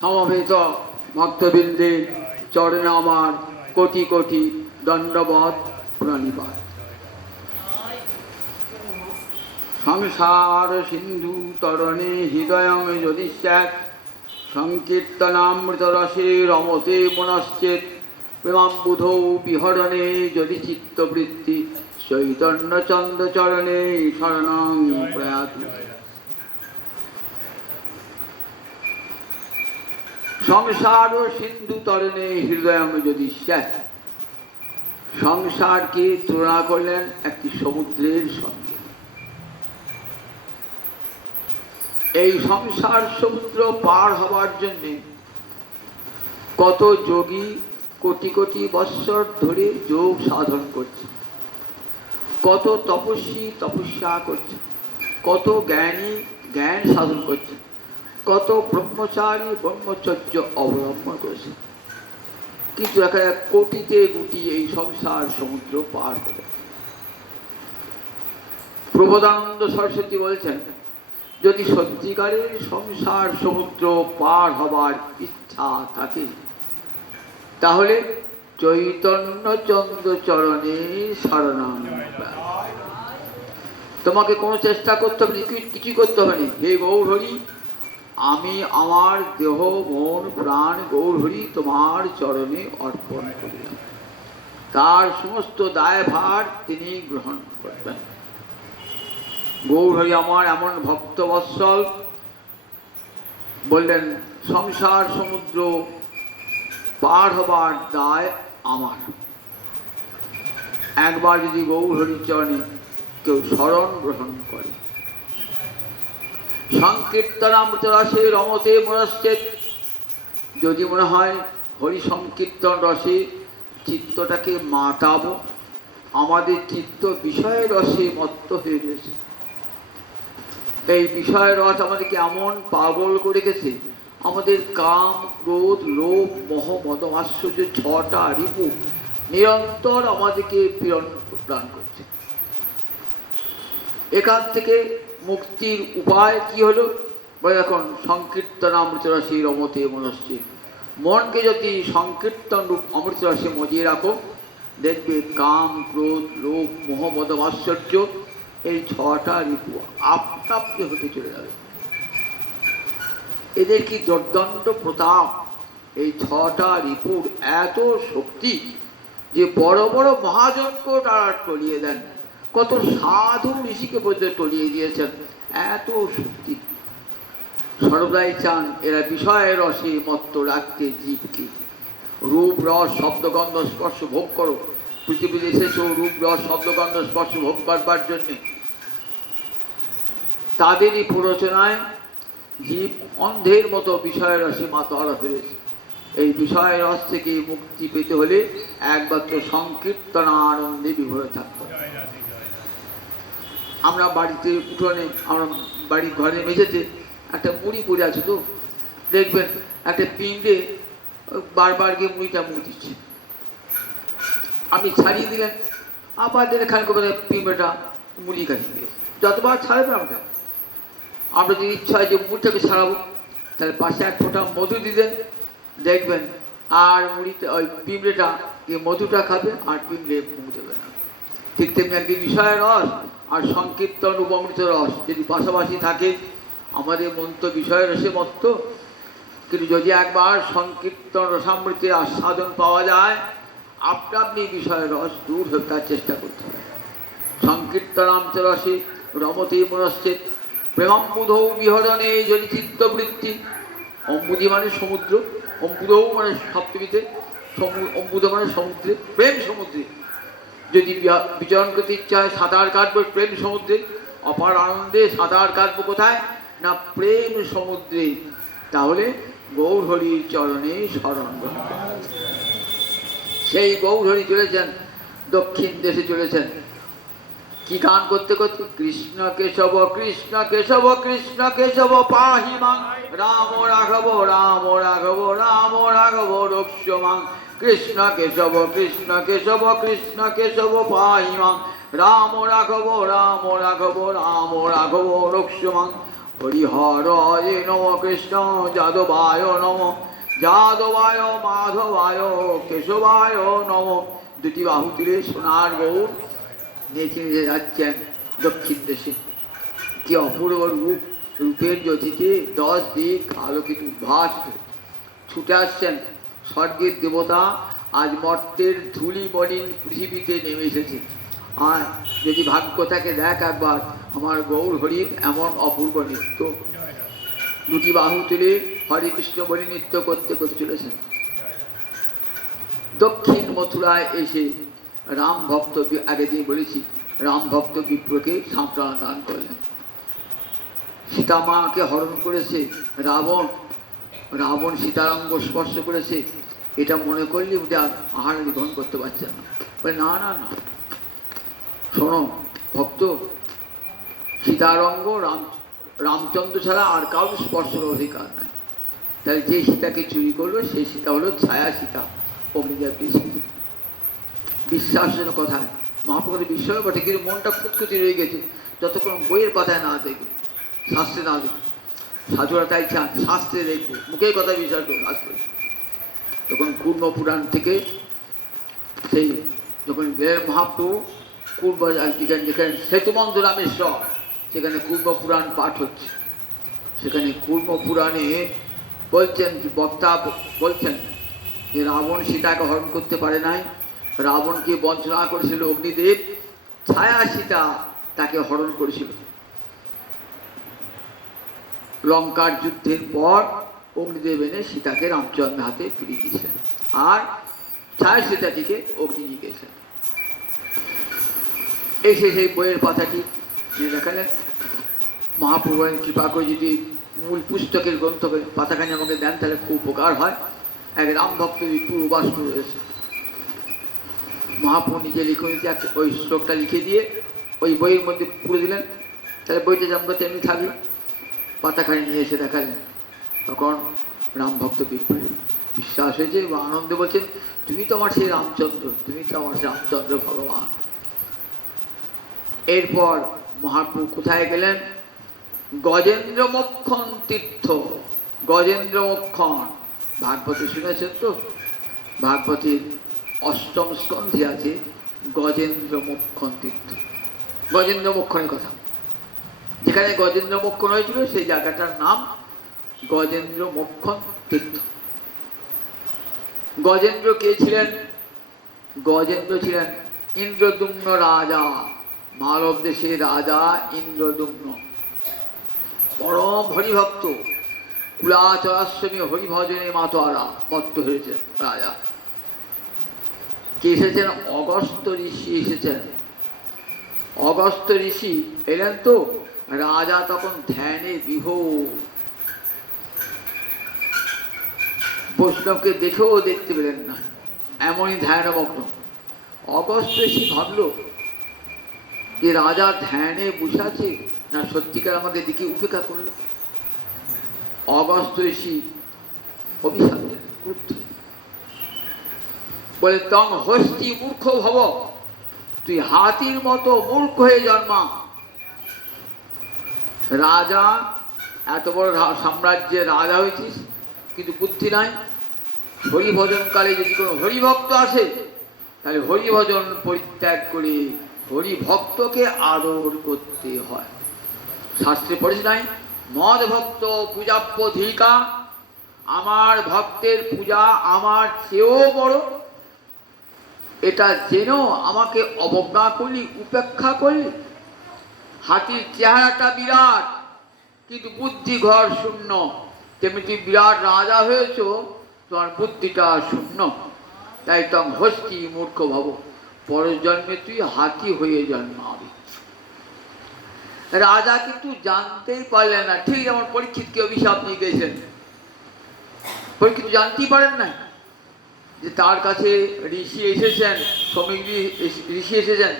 সমবেত ভক্তবৃন্দে চরণে আমার কোটি কোটি দণ্ডবত প্রণিপাত। সংসার সিন্ধু তরণে হৃদয়ং যদি স্যাৎ সংকীর্তনামৃত রসে রমতে মনশ্চেত প্রেমাম্বুধৌ বিহরণে যদি চিত্তবৃত্তি চৈতন্যচন্দ্র চরণে শরণং প্রয়াতি। সংসার সিন্ধু তরণে হৃদয়ং যদি স্যাৎ, সংসারকে তুলনা করলেন একটি সমুদ্রের সঙ্গে। এই সংসার সমুদ্র পার হবার জন্য কত যোগী কোটি কোটি বৎসর ধরে যোগ সাধন করছে, কত তপস্বী তপস্যা করছে, কত জ্ঞানী জ্ঞান সাধন করছে, কত ব্রহ্মচারী ব্রহ্মচর্য অবলম্বন করেছে, কিন্তু একটা কোটিতে গুটি এই সংসার সমুদ্র পার করে। প্রবোধানন্দ সরস্বতী বলছেন, যদি সত্যিকারের সংসার সমুদ্র পার হবার ইচ্ছা থাকে তাহলে চৈতন্য চন্দ্র চরণে শরণাং। তোমাকে কোনো চেষ্টা করতে হবে না, কিছু করতে হবে না। হে গৌরহরি, আমি আমার দেহ মন প্রাণ গৌরহরি তোমার চরণে অর্পণ করিলাম। তার সমস্ত দায়ভার তিনি গ্রহণ করবেন। গৌরহরি আমার এমন ভক্তবৎসল, বললেন সংসার সমুদ্র পার হবার দায় আমার। একবার যদি গৌরহরির চরণে কেউ শরণ গ্রহণ করে, সংকীর্তনামৃত রসে রমতে মনশ্চেত, যদি মনে হয় হরি সংকীর্তন রসে চিত্তটাকে মাতাবো, আমাদের চিত্ত বিষয়ের রসে মত্ত হয়ে গেছে। এই বিষয়ের রস আমাদেরকে এমন পাগল করে গেছে, আমাদের কাম ক্রোধ লোভ মোহ মদ আশ্চর্য ছটা রিপু নিরন্তর আমাদেরকে পীড়ন প্রদান করছে। এখান থেকে মুক্তির উপায় কি হলো? এখন সংকীর্তন অমৃত রসে রমতে মনশ্চেত, মনকে যদি সংকীর্তন রূপ অমৃত রসে মজিয়ে রাখো, দেখবে কাম ক্রোধ লোভ মোহ মদ আশ্চর্য এই ছটা রিপু আপনা হতে চলে যাবে। এদের কি দুর্দণ্ড প্রতাপ! এই ছটা রিপুর এত শক্তি যে বড় বড় মহাযজ্ঞ তারা টলিয়ে দেন, কত সাধু ঋষিকে পর্যন্ত টলিয়ে দিয়েছেন। এত শক্তি সর্বদাই চান এরা বিষয়ের রসে মত্ত রাখতে জীবকে। রূপ রস শব্দগন্ধ স্পর্শ ভোগ করো, পৃথিবীতে এসেছ রূপ রস শব্দগন্ধ স্পর্শ ভোগ করবার জন্যে। তাদেরই প্ররোচনায় জীব অন্ধের মতো বিষয়ের রসে মাতাল হয়েছে। এই বিষয়ের রস থেকে মুক্তি পেতে হলে একমাত্র সংকীর্তন আনন্দে বিভোর থাকতে হবে। আমরা বাড়িতে উঠোনে, আমরা বাড়ির ঘরে মেঝেতে একটা মুড়ি পড়ে আছে, তো দেখবেন একটা পিঁড়ে বারবার গিয়ে মুড়িটা মুড়ে দিচ্ছে। আপনি ছাড়িয়ে দিলেন, আবার এখানে করে পিঁড়েটা মুড়ি কাটিয়ে দিয়ে যতবার ছাড়বেন আমরা যদি ইচ্ছা হয় যে মুড়িটাকে ছাড়াবো, তাহলে পাশে এক ফোঁটা মধু দিলেন, দেখবেন আর মুড়িটা ওই পিঁপড়েটা গিয়ে মধুটা খাবে আর পিঁপড়ে মুখ দেবে না। ঠিক তেমনি আর কি বিষয়ের রস আর সংকীর্তন উপমৃত রস যদি পাশাপাশি থাকে, আমাদের মন তো বিষয়ের রসে মত্ত, কিন্তু যদি একবার সংকীর্তন রসামৃতের আস্বাদন পাওয়া যায়, আপনি বিষয়ের রস দূর হয়ে তার চেষ্টা করতে হবে। সংকীর্তনামৃত রসে রমতে মনশ্চেত প্রেমাম্বুধৌ বিহরণে যদি চিত্তবৃত্তি। অম্বুধি মানে সমুদ্র, অম্বুধৌ মানে সপ্তমীতে, অম্বুধ মানে সমুদ্রে, প্রেম সমুদ্রে যদি বিচরণ করতে ইচ্ছা হয়, সাঁতার কাটবো প্রেম সমুদ্রে। অপার আনন্দে সাঁতার কাটবো কোথায়? না প্রেম সমুদ্রে। তাহলে গৌরহরির চরণে শরণ গ্রহণ। সেই গৌরহরি চলেছেন দক্ষিণ দেশে, চলেছেন কি গান করতে করতে? কৃষ্ণ কেশব কৃষ্ণ কেশব কৃষ্ণ কেশব পাহি মাং, রাম রাঘব রাম রাঘব রাম রাঘব রক্ষ মাং। কৃষ্ণ কেশব কৃষ্ণ কেশব কৃষ্ণ কেশব পাহি মাং, রাম রাঘব রাম রাঘব রাম রাঘব রক্ষ মাং। হরিহরায় নম কৃষ্ণ যাদবায় নম যাদবায় মাধবায় কেশবায় নম। দুটি বাহু তুলে সোনার গৌর নেচে নেচে যাচ্ছেন দক্ষিণ দেশে। কি অপূর্ব রূপ! রূপের জ্যোতিতে 10 দিক আলোকিত উদ্ভাসিত। ছুটে আসছেন স্বর্গের দেবতা, আজ মর্তের ধূলি মলিন পৃথিবীতে নেমে এসেছে। আর যদি ভাগ্য থাকে দেখ একবার আমার গৌর হরির এমন অপূর্ব নৃত্য। দুটি বাহু তুলে হরে কৃষ্ণ বলে নৃত্য করতে করতে চলেছেন। দক্ষিণ মথুরায় এসে রাম ভক্ত, আগের দিন বলেছি, রাম ভক্ত বিপ্রকে সান্ত্বনা দান করলেন। সীতা মাকে হরণ করেছে রাবণ, রাবণ সীতারঙ্গ স্পর্শ করেছে, এটা মনে করলে উঠে আর আহার গ্রহণ করতে পারছেন না। বলে না না না, শোনো ভক্ত, সীতারঙ্গ রামচন্দ্র ছাড়া আর কারোর স্পর্শ অধিকার নাই। তাহলে যে সীতাকে চুরি করলো সেই সীতা হলো ছায়া সীতা, অগ্নিদেবী সীতা। বিশ্বাসের কথা মহাপ্রভুদের বিষয় বটে, কিন্তু মনটা খুঁতখুতি রয়ে গেছে যতক্ষণ বইয়ের পাতায় না দেখবে, শাস্ত্রে না দেখবে। সাধুরা তাই চান শাস্ত্রে দেখবো, মুখের কথা বিশ্বাস করবো শাস্ত্রে। তখন কুর্ম পুরাণ থেকে সেই যখন গেলেন মহাপ্রভু কুর্ম, যেখানে সেতুমন্দ রামেশ্বর, সেখানে কুর্ম পুরাণ পাঠ হচ্ছে। সেখানে কুর্ম পুরাণে বলছেন, বক্তা বলছেন যে রাবণ সীতাকে হরণ করতে পারে নাই, রাবণকে বঞ্চনা করেছিল অগ্নিদেব, ছায়া সীতা তাকে হরণ করেছিল। লঙ্কার যুদ্ধের পর অগ্নিদেব এনে সীতাকে রামচন্দ্রের হাতে ফিরিয়ে দিয়েছেন, আর ছায়া সীতাটিকে অগ্নি নিয়ে গেছেন। এসে সেই বইয়ের পাতাটি দেখালেন। মহাপ্রভুর কৃপা করে যদি মূল পুস্তকের গ্রন্থ পাতাখানি আমাকে দেন তাহলে খুব উপকার হয়। এক রাম ভক্ত পূর্বাস রয়েছে, মহাপ্রভু নিজে লিখনিতে ওই শ্লোকটা লিখে দিয়ে ওই বইয়ের মধ্যে পুরে দিলেন, তাহলে বইটা যেমন তেমনি থাকলো। পাতাখানি নিয়ে এসে দেখালেন, তখন রাম ভক্ত বিশ্বাস হয়েছে এবং আনন্দে বলছেন, তুমি তো আমার সেই রামচন্দ্র, তুমি তো আমার সেই রামচন্দ্র ভগবান। এরপর মহাপ্রভু কোথায় গেলেন? গজেন্দ্র মোক্ষণ তীর্থ। গজেন্দ্র মোক্ষণ ভাগবতে শুনেছেন তো? ভাগবতের 8ম স্কন্ধে আছে গজেন্দ্র মোক্ষণ তীর্থ। গজেন্দ্র মোক্ষণের কথা, যেখানে গজেন্দ্র মোক্ষণ হয়েছিল সেই জায়গাটার নাম গজেন্দ্র মোক্ষণ তীর্থ। গজেন্দ্র কে ছিলেন? গজেন্দ্র ছিলেন ইন্দ্রদুম্ন রাজা, মালব দেশের রাজা ইন্দ্রদুম্ন, পরম হরিভক্ত, কুলাচরাশ্রমী হরিভজনে মাতোয়ারা মত্ত হয়েছে রাজা। কে এসেছেন? অগস্ত্য ঋষি এসেছেন। অগস্ত্য ঋষি এলেন তো রাজা তখন ধ্যানে বিভোর, বৈষ্ণবকে দেখেও দেখতে পেলেন না, এমনই ধ্যানমগ্ন। অগস্ত্য ঋষি ভাবল যে রাজা ধ্যানে বসে আছে না সত্যিকার আমাদের দিকে উপেক্ষা করল। অগস্ত্য ঋষি অভিশাপ দিলেন, বলে তং হস্তি মূর্খ ভব, তুই হাতির মতো মূর্খ হয়ে জন্মা। রাজা, এত বড় সাম্রাজ্যের রাজা হয়েছিস কিন্তু বুদ্ধি নাই। হরিভজনকালে যদি কোনো হরিভক্ত আসে তাহলে হরিভজন পরিত্যাগ করে হরিভক্তকে আদর করতে হয়। শাস্ত্রে পড়েছি নাই, মদ ভক্ত পূজাপ্যধিকা, আমার ভক্তের পূজা আমার চেয়েও বড়। এটা জেনেও আমাকে অবজ্ঞা করলি, উপেক্ষা করলি। হাতির চেহারাটা বিরাট কিন্তু বুদ্ধি ঘর শূন্য, তেমনি বিরাট রাজা হয়েছ, তোমার বুদ্ধিটা শূন্য। তাই তং হস্তি মূর্খ ভাব, পরের জন্মে তুই হাতি হয়ে জন্মাবি। রাজা কিন্তু জানতেই পারলেন না, ঠিক যেমন পরীক্ষিতকে অভিশাপ নিয়ে গেছেন। পরীক্ষিত জানতেই পারেন না যে তার কাছে ঋষি এসেছেন, শ্রমিক ঋষি এসেছেন,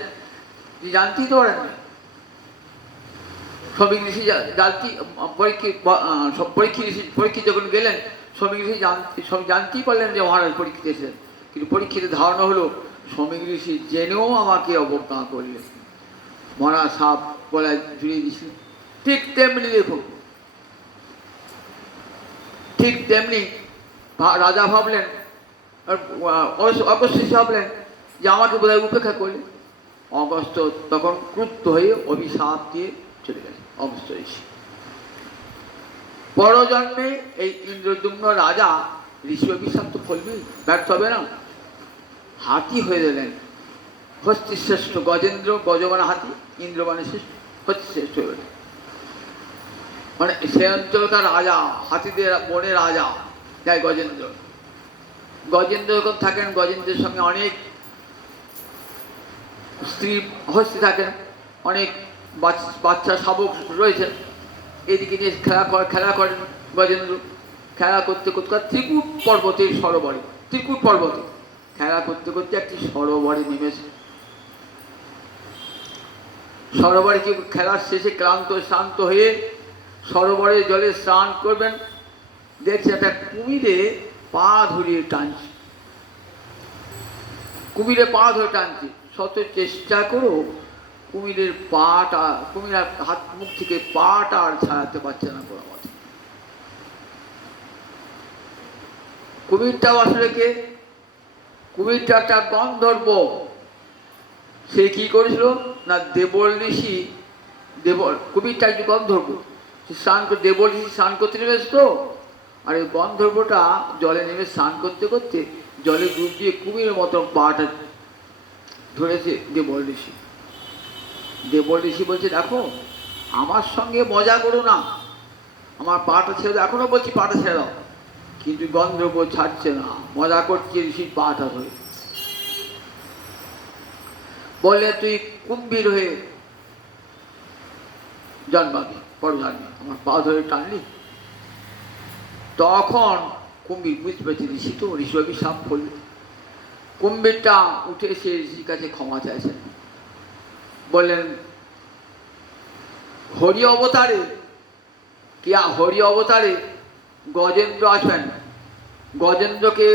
জানতেই তো পারেন না। শ্রমিক ঋষি জানতে পরীক্ষিত যখন গেলেন, শ্রমিক ঋষি জানতেই পারলেন যে মহারাজ পরীক্ষিত এসেছেন, কিন্তু পরীক্ষিতের ধারণা হলো শ্রমিক ঋষি জেনেও আমাকে অবজ্ঞা করলেন, মরা সাপ গলায় জুড়িয়ে দিয়েছিল। ঠিক তেমনি দেখুন ঠিক তেমনি রাজা ভাবলেন, অগস্ত্য ভাবলেন যে আমাকে বোধহয় উপেক্ষা করলে। অগস্ত্য তখন ক্রুদ্ধ হয়ে অভিশাপ দিয়ে চলে গেলেন অগস্ত্য ঋষি। পরজন্মে এই ইন্দ্রদ্যুম্ন রাজা ঋষি অভিশাপ তো ফলবেই, ব্যর্থ হবে না, হাতি হয়ে গেলেন। হস্তিশ্রেষ্ঠ গজেন্দ্র, গজবানা হাতি, ইন্দ্রবাণী শ্রেষ্ঠ, হস্তিশ্রেষ্ঠ হয়ে গেলেন। মানে সে অঞ্চলকার রাজা, হাতিদের বনে রাজা যাই গজেন্দ্র। গজেন্দ্র যখন থাকেন, গজেন্দ্রের সঙ্গে অনেক স্ত্রী হস্তি থাকেন, অনেক বাচ্চা শাবক রয়েছেন। এদিকে নিয়ে খেলা করেন গজেন্দ্র। খেলা করতে করতে ত্রিকূট পর্বতের সরোবরে, ত্রিকূট পর্বতে খেলা করতে করতে একটি সরোবরে নেমেছে। সরোবরে কি খেলার শেষে শ্রান্ত হয়ে সরোবরের জলে স্নান করবেন, দেখছে একটা কুমিরে পা ধরিয়ে টানছে। কুমিরে পা ধরে টানছে, শত চেষ্টা করো কুমিরের পাটা, কুমিরের হাত মুখ থেকে পাটা আর ছাড়াতে পারছে না কোনো মতে। কুমিরটাও আসলে কে? কুমিরটা একটা গন্ধর্ব। সে কি করেছিল না, দেবল ঋষি, কুমিরটা একটি গন্ধর্ব, সে দেবল ঋষি স্নান করতে নেমেছে তো, আর এই গন্ধর্বটা জলে নেমে স্নান করতে করতে জলে ডুব দিয়ে কুমিরের মতো পাটা ধরেছে দেবল ঋষি। দেবল ঋষি বলছে, দেখো আমার সঙ্গে মজা করো না, আমার পাটা ছেড়ে দাও, এখনো বলছি পাটা ছেড়ে দাও, কিন্তু গন্ধর্ব ছাড়ছে না, মজা করছে ঋষির পাটা ধরে। বললে তুই কুম্ভীর হয়ে জন্মাবি পরজন্মে, আমার পা ধরে টানলি। তখন কুম্ভীর বুঝতে পেরেছে ঋষি তো, ঋষি অভিশাপ করল। কুম্ভীরটা উঠে এসে ঋষির কাছে ক্ষমা চাইছেন, বললেন হরি অবতারে হরি অবতারে গজেন্দ্র আসবেন, গজেন্দ্রকে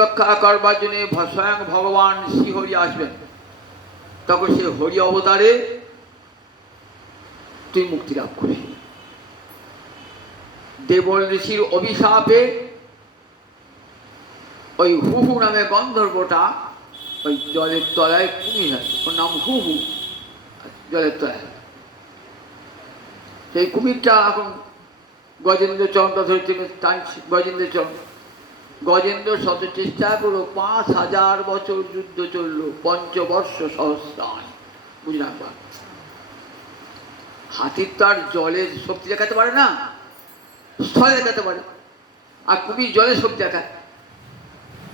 রক্ষা করবার জন্য স্বয়ং ভগবান শ্রীহরি আসবেন, তখন সে হরি অবতারে তুই মুক্তি লাভ করিস। দেবল ঋষির অভিশাপে ওই হুহু নামে গন্ধর্বটা ওই জলের তলায় কুমির হয়, ওর নাম হুহু, জলের তলায়। সেই কুমিরটা এখন গজেন্দ্র চরণটা ধরে টানছে, গজেন্দ্র চরণ। গজেন্দ্র শত চেষ্টা করলো, 5000 বছর যুদ্ধ চললো, পঞ্চবর্ষ সহস্রায়। বুঝলাম, হাতির তো আর জলের শক্তি দেখাতে পারে না, স্থলে দেখাতে পারে, আর কুমির জলের শক্তি দেখায়,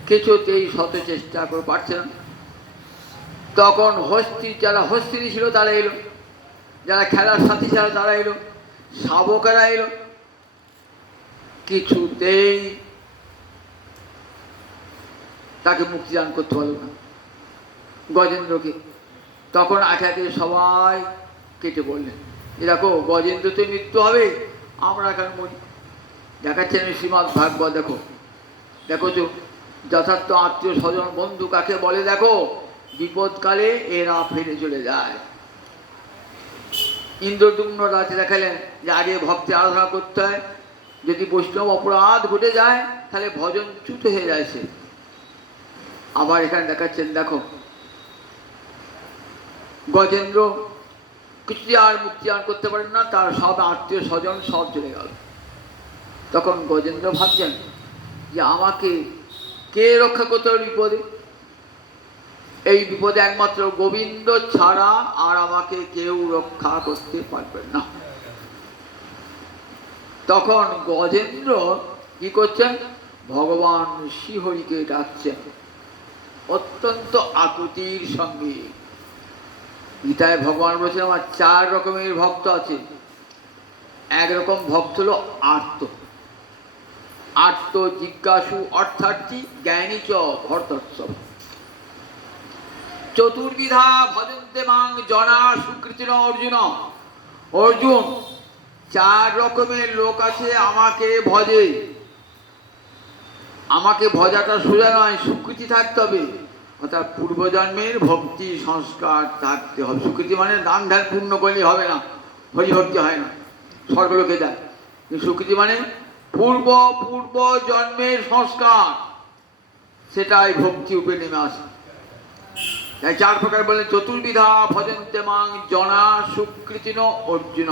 কিছুতেই শত চেষ্টা করে পারছে না। তখন যারা হস্তিনী ছিল তারা এলো, যারা খেলার সাথী ছিল তারা এলো, শাবকেরা এলো, কিছুতেই তাকে মুক্তিদান করতে পারল না গজেন্দ্রকে। তখন একে একে সবাই কেটে বললেন, দেখো গজেন্দ্র তো মৃত্যু হবে, আমরা এখন মরি। দেখাচ্ছেন শ্রীমদ্ ভাগবত, দেখো দেখো তো যথার্থ আত্মীয় স্বজন বন্ধু কাকে বলে, দেখো বিপদকালে এরা ফিরে চলে যায়। ইন্দ্রদ্যুম্ন রাজা দেখালেন যে আগে ভক্তি আরাধনা করতে হয়, যদি বৈষ্ণব অপরাধ ঘটে যায় তাহলে ভজন চ্যুত হয়ে যায় সে। আবার এখানে দেখাচ্ছেন, দেখো গজেন্দ্র কিছুটি আর মুক্তি আর করতে পারেন না, তার সব আত্মীয় স্বজন সব চলে গেল। তখন গজেন্দ্র ভাবছেন যে আমাকে কে রক্ষা করতে হবে বিপদে, এই বিপদে একমাত্র গোবিন্দ ছাড়া আর আমাকে কেউ রক্ষা করতে পারবেন না। তখন গজেন্দ্র কি করছেন, ভগবান শ্রীহরিকে ডাকছেন অত্যন্ত আকুতির সঙ্গে। গীতায় ভগবান বলছেন আমার 4 রকমের ভক্ত আছে। একরকম ভক্ত হলো আর্ত জিজ্ঞাসু অর্থার্থী জ্ঞানী চ ভরতোৎসব। চতুর্বিধা ভজন্তে মাং জনা সুকৃতিন অর্জুন। অর্জুন 4 রকমের লোক আছে আমাকে ভজে। আমাকে ভজাটা সোজা নয়, সুকৃতি থাকতে হবে, অর্থাৎ পূর্বজন্মের ভক্তি সংস্কার থাকতে হবে। সুকৃতি মানে দান ধ্যান পূর্ণ করলে হবে না, হরিভক্তি হয় না, স্বর্গলোকে যায়। সুকৃতি মানে পূর্ব পূর্ব জন্মের সংস্কার, সেটাই ভক্তি রূপে নেমে আসে। তাই 4 প্রকার বললেন, চতুর্বিধা ভজন্তে মাং জনা সুকৃতিন অর্জুন,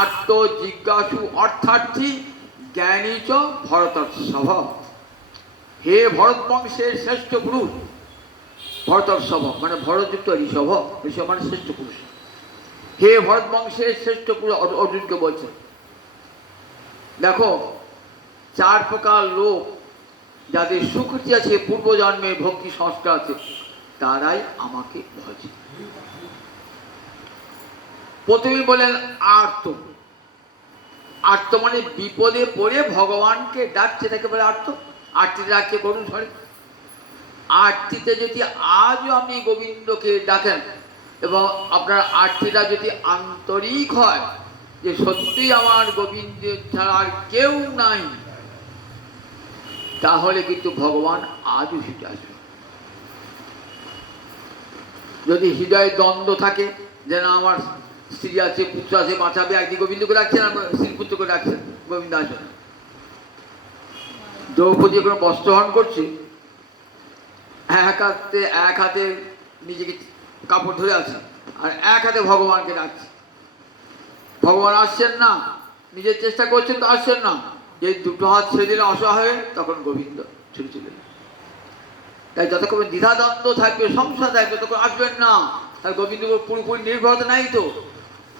আত্ম জিজ্ঞাসু অর্থার্থী জ্ঞানী চ ভরতর্ষভ। হে ভরত বংশের শ্রেষ্ঠ পুরুষ, ভরতর্ষভ মানে ভরতযুক্ত ঋষভ, ঋষভ মানে শ্রেষ্ঠ পুরুষ। হে ভরত বংশের শ্রেষ্ঠ পুরুষ, অর্জুনকে বলছেন। দেখো 4 প্রকার লোক যাদের সুকৃতি আছে, পূর্বজন্মের ভক্তি সংস্কার আছে, তারাই আমাকে ভজে। প্রথমে বলেন আর্ত। আর্ত মানে বিপদে পড়ে ভগবানকে ডাকছে, তাকে বলে আর্ত। আরতিতে ডাকছে করুন সরি। আরতিতে যদি আজও আপনি গোবিন্দকে ডাকেন এবং আপনার আরতিটা যদি আন্তরিক হয় যে সত্যি আমার গোবিন্দ ছাড়া আর কেউ নাই, তাহলে কিন্তু ভগবান আজও ছুটে আসবে। যদি হৃদয়ে দ্বন্দ্ব থাকে যে না আমার স্ত্রী আছে, পুত্র আছে, বাঁচাবে, একদিকে গোবিন্দকে ডাকছেন আর স্ত্রী পুত্রকে ডাকছেন, গোবিন্দ আসবে না। দ্রৌপদী কোনো বস্ত্রহরণ করছে, এক হাতে নিজেকে কাপড় ধরে আছে আর এক হাতে ভগবানকে ডাকছে। ভগবান আসছেন না, নিজের চেষ্টা করছেন তো আসছেন না। যে দুটো হাত ছেড়ে দিলে অসহায়, তখন গোবিন্দ ছুটে চলে। তাই যতক্ষণ দ্বিধাদ্বন্দ্ব থাকবে, সংশয় থাকবে, তখন আসবেন না। তার গোবিন্দের উপর পুরোপুরি নির্ভরতা নাই তো।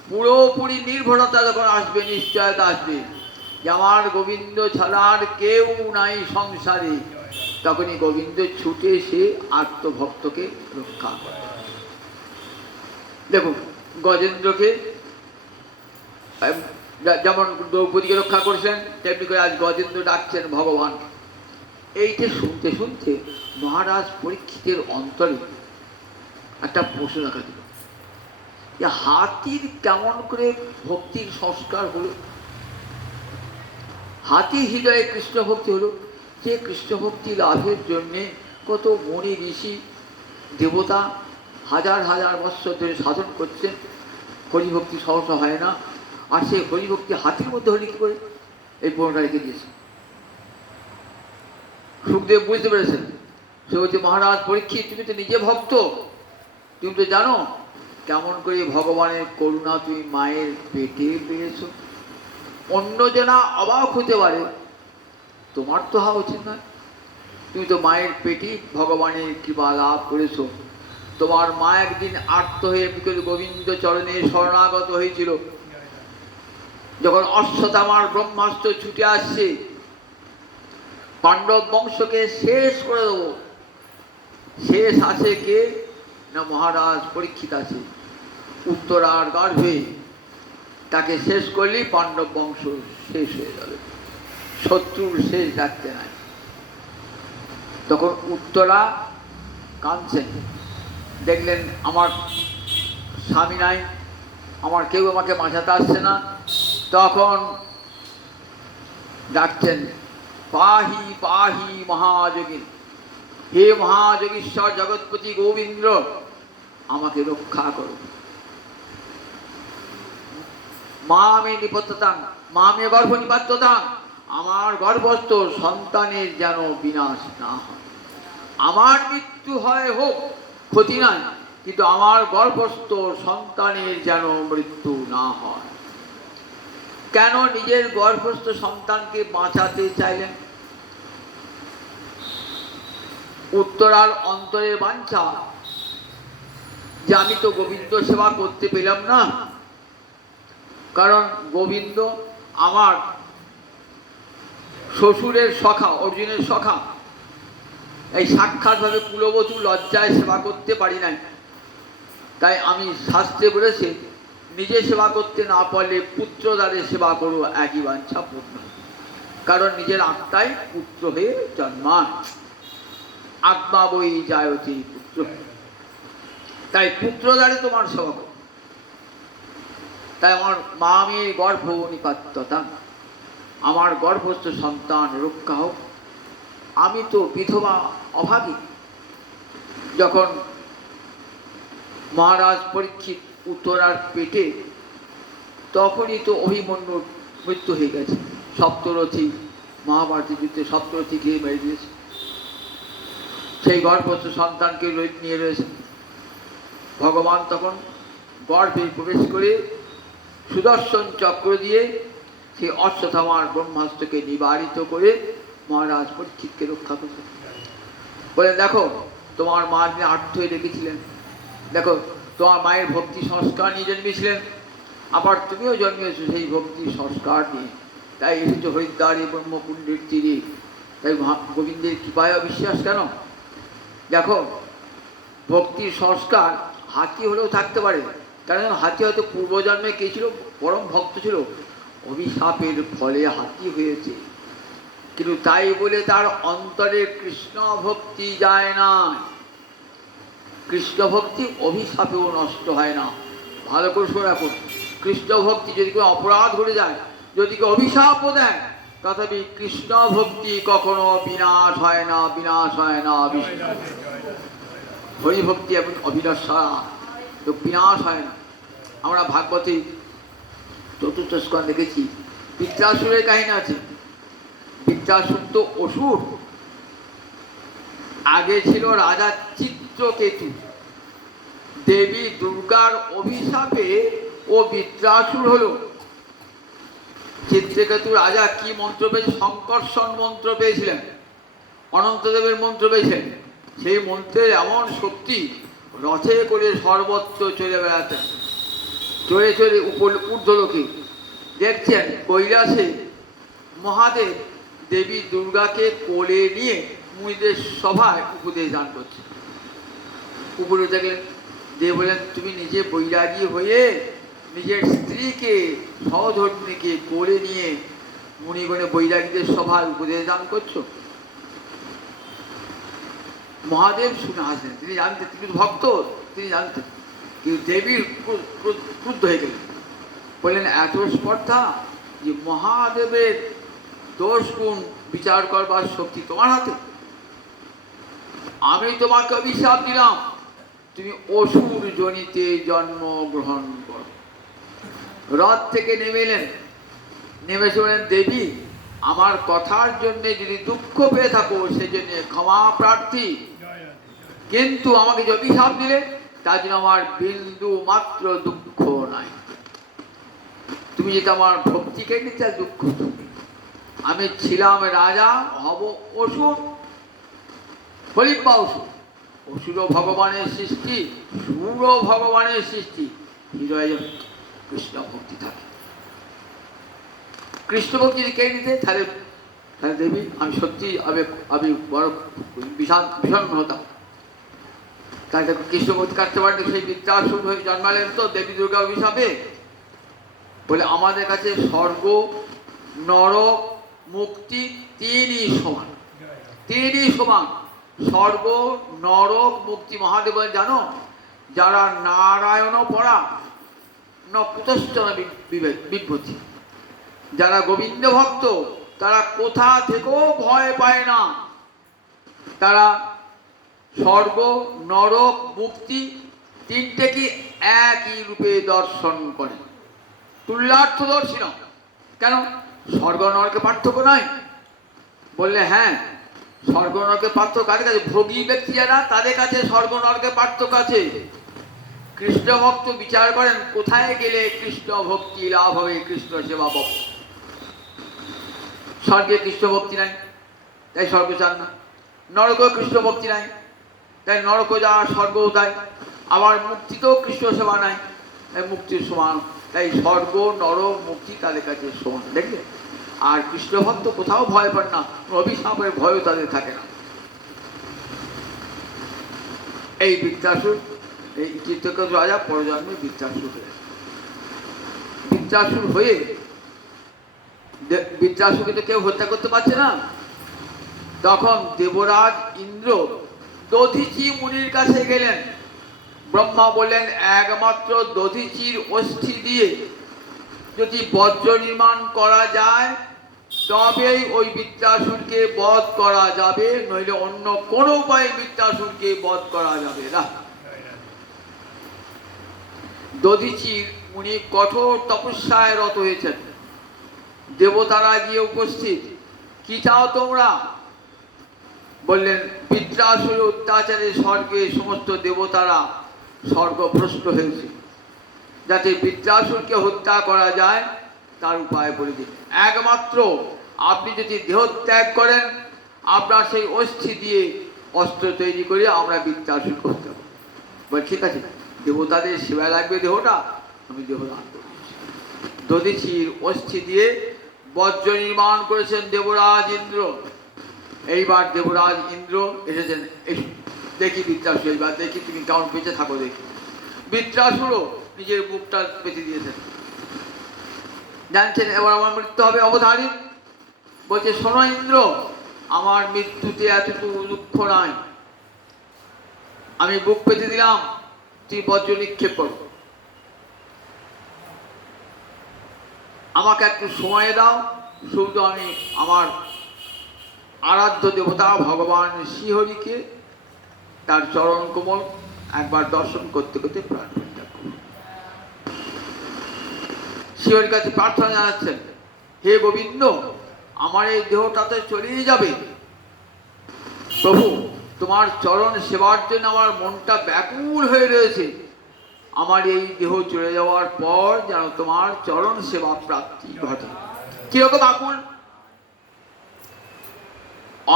পুরোপুরি নির্ভরতা যখন আসবে, নিশ্চয়তা আসবে যে আমার গোবিন্দ ছাড়া আর কেউ নাই সংসারে, তখনই গোবিন্দ ছুটে এসে আত্মভক্তকে রক্ষা করে। দেখুন গজেন্দ্রকে যেমন দ্রৌপদীকে রক্ষা করছেন, তেমনি করে আজ গজেন্দ্র ডাকছেন ভগবান। এইটা শুনতে শুনতে মহারাজ পরীক্ষিতের অন্তরে একটা প্রশ্ন দেখা দিল, যে হাতির কেমন করে ভক্তির সংস্কার হলো? হাতি হৃদয়ে কৃষ্ণ ভক্তি হলো, যে কৃষ্ণ ভক্তি লাভের জন্যে কত মুনি ঋষি দেবতা হাজার হাজার বৎসর ধরে সাধন করছেন, হরিভক্তি সহসা হয় না। আর সেই হরিভক্তি হাতির মধ্যে হলে কি করে? এই পুরোটা রেখে দিয়েছে। সুখদেব বুঝতে পেরেছেন। সে বলছে, মহারাজ পরীক্ষিত, তুমি তো নিজে ভক্ত, তুমি তো জানো কেমন করে ভগবানের করুণা তুমি মায়ের পেটে পেয়েছ। অন্য জনা অবাক হতে পারে, তোমার তো হওয়া উচিত নয়। তুমি তো মায়ের পেটেই ভগবানের কৃপা লাভ করেছ। তোমার মা একদিন আর্ত হয়ে গোবিন্দ চরণে শরণাগত হয়েছিল। যখন অশ্বত্থামার ব্রহ্মাস্ত্র ছুটে আসছে, পাণ্ডব বংশকে শেষ করে দেব, শেষ আছে কে না মহারাজ পরীক্ষিত আছে। উত্তরার গর্ভে তাকে শেষ করলেই পাণ্ডব বংশ শেষ হয়ে যাবে, শত্রুর শেষ ডাকতে নাই। তখন উত্তরা কাঁদছেন, দেখলেন আমার স্বামী নাই, আমার কেউ আমাকে বাঁচাতে আসছে না। তখন ডাকছেন, পাহি পাহি মহাযোগী, হে মহাযোগীশ্বর জগৎপতি গোবিন্দ, আমাকে রক্ষা করো। মামে নিপত্যতাং, মামে গর্ভ নিপাত্যতাং, আমার গর্ভস্থ সন্তানের যেন বিনাশ না হয়। আমার মৃত্যু হয় হোক, ক্ষতি নাই, কিন্তু আমার গর্ভস্থ সন্তানের যেন মৃত্যু না হয়। কেন নিজের গর্ভস্থ সন্তানকে বাঁচাতে চাইলেন? উত্তরার অন্তরের বাঞ্ছা যে আমি তো গোবিন্দ সেবা করতে পেলাম না, কারণ গোবিন্দ আমার শ্বশুরের সখা, অর্জুনের সখা। এই সাক্ষাৎভাবে কুলবধূ লজ্জায় সেবা করতে পারি নাই। তাই আমি শাস্ত্রে বলেছে, নিজে সেবা করতে না পারলে পুত্র দ্বারে সেবা করো, একই বাঞ্ছা পূর্ণ। কারণ নিজের আত্মাই পুত্র হয়ে জন্মায়, আত্মা বই জায়তি পুত্র। তাই পুত্র দ্বারে তোমার সেবা করো। তাই আমার মামের গর্ভ নিপাত্যতা, আমার গর্ভস্থ সন্তান রক্ষা হোক। আমি তো বিধবা অভাগী। যখন মহারাজ পরীক্ষিত উত্তরার পেটে, তখনই তো অভিমন্যুর মৃত্যু হয়ে গেছে। সপ্তরথী, মহাভারতের যুদ্ধে সপ্তরথী খেয়ে মেরে দিয়েছে। সেই গর্ভস্থ সন্তানকে নিয়ে রয়েছে। ভগবান তখন গর্ভে প্রবেশ করে সুদর্শন চক্র দিয়ে সেই অশ্বত্থামার ব্রহ্মাস্ত্রকে নিবারিত করে মহারাজ পরীক্ষিতকে রক্ষা করছে। বলেন, দেখো তোমার মা যিনি আর্থ হয়ে রেখেছিলেন, দেখো তোমার মায়ের ভক্তি সংস্কার নিয়ে জন্মেছিলেন, আবার তুমিও জন্মেছো সেই ভক্তি সংস্কার নিয়ে, তাই এসেছো হরিদ্বারে ব্রহ্মকুণ্ডের তীরে। তাই গোবিন্দের কৃপায় অবিশ্বাস কেন? দেখো ভক্তির সংস্কার হাতি হলেও থাকতে পারে, কারণ হাতি হয়তো পূর্বজন্মে কে ছিল, পরম ভক্ত ছিল, অভিশাপের ফলে হাতি হয়েছে, কিন্তু তাই বলে তার অন্তরে কৃষ্ণ ভক্তি যায় না। কৃষ্ণ ভক্তি অভিশাপেও নষ্ট হয় না। ভালো করে শুনে রাখুন, কৃষ্ণ ভক্তি যদি কেউ অপরাধ ঘটে যায়, যদি কেউ অভিশাপও দেয়, তথাপি কৃষ্ণ ভক্তি কখনো বিনাশ হয় না, বিনাশ হয় না। হরিভক্তি এবং অবিনাশা তো বিনাশ হয় না। আমরা ভাগবতী চতুর্থ স্কন্ধ দেখেছি, বৃত্রাসুরের কাহিনী আছে। বৃত্রাসুর তো অসুর, আগে ছিল রাজা চিত্রকেতু। দেবী দুর্গার অভিশাপে ও বৃত্রাসুর হলো। চিত্রকেতু রাজা কি মন্ত্র পেয়েছে? সংকর্ষণ মন্ত্র পেয়েছিলেন, অনন্তদেবের মন্ত্র পেয়েছেন। সেই মন্ত্রের এমন শক্তি, রথে করে সর্বত্র চলে বেড়াতেন, চলে চলে ঊর্ধ্বলোকে। দেখছেন কৈলাসে মহাদেব দেবী দুর্গাকে কোলে নিয়ে মুনিদের সভায় উপদেশ দান করছে। উপরে দেখলেন, দেব বললেন, তুমি নিজে বৈরাগী হয়ে নিজের স্ত্রীকে, সহধর্মিণীকে কোলে নিয়ে মুনিগণে বৈরাগীদের সভায় উপদেশ দান করছো। মহাদেব শুনে আসেন, তিনি জানতেন, তিনি ভক্ত, তিনি জানতেন, কিন্তু দেবীর ক্রুদ্ধ হয়ে গেলেন। বললেন, এত স্পর্ধা যে মহাদেবের দোষ গুণ বিচার করবার শক্তি তোমার হাতে? আমি তোমাকে অভিশাপ দিলাম, তুমি অসুর জনিতে জন্ম গ্রহণ করো। রথ থেকে নেমেলেন, নেমে বললেন, দেবী আমার কথার জন্য যদি দুঃখ পেয়ে থাকো সেজন্য ক্ষমা প্রার্থী, কিন্তু আমাকে যে অভিশাপ দিলে তার জন্য আমার বিন্দু মাত্র দুঃখ নাই। তুমি যেটা আমার ভক্তিকে নিতে দুঃখ, আমি ছিলাম রাজা, হব অসুর, হরিম বা অসুর। অসুরও ভগবানের সৃষ্টি, সুরও ভগবানের সৃষ্টি। হৃদয়ে কৃষ্ণ ভক্তি থাকে, কৃষ্ণ ভক্তি যদি কে নিতে, তাহলে তাহলে দেবী আমি সত্যি আমি বড় ভীষণ হতাম। তাই দেখো কৃষ্ণ ভক্তি কাটতে পারেন, সেই বৃত্রাসুর হয়ে জন্মালেন তো দেবী দুর্গা অভিশাপে। বলে আমাদের কাছে স্বর্গ, নরক, মুক্তি তিনই সমান, তিনই সমান। স্বর্গ, নরক, মুক্তি। মহাদেব জানো, যারা নারায়ণ পড়া ন কুতশ্চন বিভ্রতি, যারা গোবিন্দ ভক্ত তারা কোথা থেকেও ভয় পায় না। তারা স্বর্গ, নরক, মুক্তি তিনটে কি একই রূপে দর্শন করে, তুল্যার্থদর্শী ন। কেন? স্বর্গ নরকে পার্থক্য নয়? বললে হ্যাঁ, স্বর্গ নরকে পার্থক্য কাদের কাছে? ভোগী ব্যক্তি যারা, তাদের কাছে স্বর্গ নরকে পার্থক্য আছে। কৃষ্ণ ভক্ত বিচার করেন কোথায় গেলে কৃষ্ণ ভক্তি লাভ হবে, কৃষ্ণ সেবা পাব। স্বর্গে কৃষ্ণ ভক্তি নাই, তাই স্বর্গ চান না। নরকেও কৃষ্ণ ভক্তি নাই, তাই নরক যাওয়া, স্বর্গ তাই। আবার মুক্তিতেও কৃষ্ণ সেবা নাই, তাই মুক্তির সমান। তাই স্বর্গ, নরক, মুক্তি তাদের কাছে সমান। দেখলে? আর কৃষ্ণ ভক্ত কোথাও ভয় পান না, অভিশাপের ভয়ও তাদের থাকে না। এই বৃত্রাসুর, এই চিত্রকেতু রাজা পরজন্মে বৃত্রাসুর হয়ে, বৃত্রাসুর হয়ে বৃত্রাসুরকে তো কেউ হত্যা করতে পারছে না। তখন দেবরাজ ইন্দ্র দধিচি মুনির কাছে গেলেন। ব্রহ্মা বললেন, একমাত্র দধিচির অস্থি দিয়ে যদি বজ্র নির্মাণ করা যায় তবেই ওই বৃত্রাসুরকে বধ করা যাবে, নইলে অন্য কোনো উপায়ে বৃত্রাসুরকে বধ করা যাবে না। দধিচির মুনি কঠোর তপস্যায় রত হয়েছেন। দেবতারা গিয়ে উপস্থিত। কি চাও তোমরা? বললেন, বৃত্রাসুর অত্যাচারে স্বর্গে সমস্ত দেবতারা স্বর্গভ্রষ্ট হয়েছে, যাতে বৃত্রাসুরকে হত্যা করা যায় তার উপায় বলে দিন। একমাত্র আপনি যদি দেহত্যাগ করেন, আপনার সেই অস্থি দিয়ে অস্ত্র তৈরি করে আমরা বৃত্রাসুরকে হত্যা করব। বলে ঠিক আছে, দেবতাদের সেবায় লাগবে দেহটা, আমি দেহ দান করছি। দধিচির অস্থি দিয়ে বজ্র নির্মাণ করেছেন দেবরাজ ইন্দ্র। এইবার দেবরাজ ইন্দ্র এসেছেন, দেখি বৃত্রাসুর, এইবার দেখি তুমি কেমন বেঁচে থাকো দেখি। বৃত্রাসুরও নিজের বুকটা বেঁচে দিয়েছেন, জানছেন এবার আমার মৃত্যু হবে অবধারিত। বলছে, শোনো ইন্দ্র, আমার মৃত্যুতে এতটুকু দুঃখ নাই, আমি বুক পেতে দিলাম, তুই বজ্র নিক্ষেপ করো, আমাকে একটু সময় দাও, শুধু আমি আমার আরাধ্য দেবতা ভগবান শ্রীহরিকে তার চরণ কোমল একবার দর্শন করতে করতে প্রাণ পরিত্যাগ করব। শ্রীহরির কাছে প্রার্থনা জানাচ্ছেন, হে গোবিন্দ, আমার এই দেহটা তো চলেই যাবে, প্রভু তোমার চরণ সেবার জন্য আমার মনটা ব্যাকুল হয়ে রয়েছে, আমার এই দেহ চলে যাওয়ার পর যেন তোমার চরণ সেবা প্রাপ্তি ঘটে। কিরকম আকুল?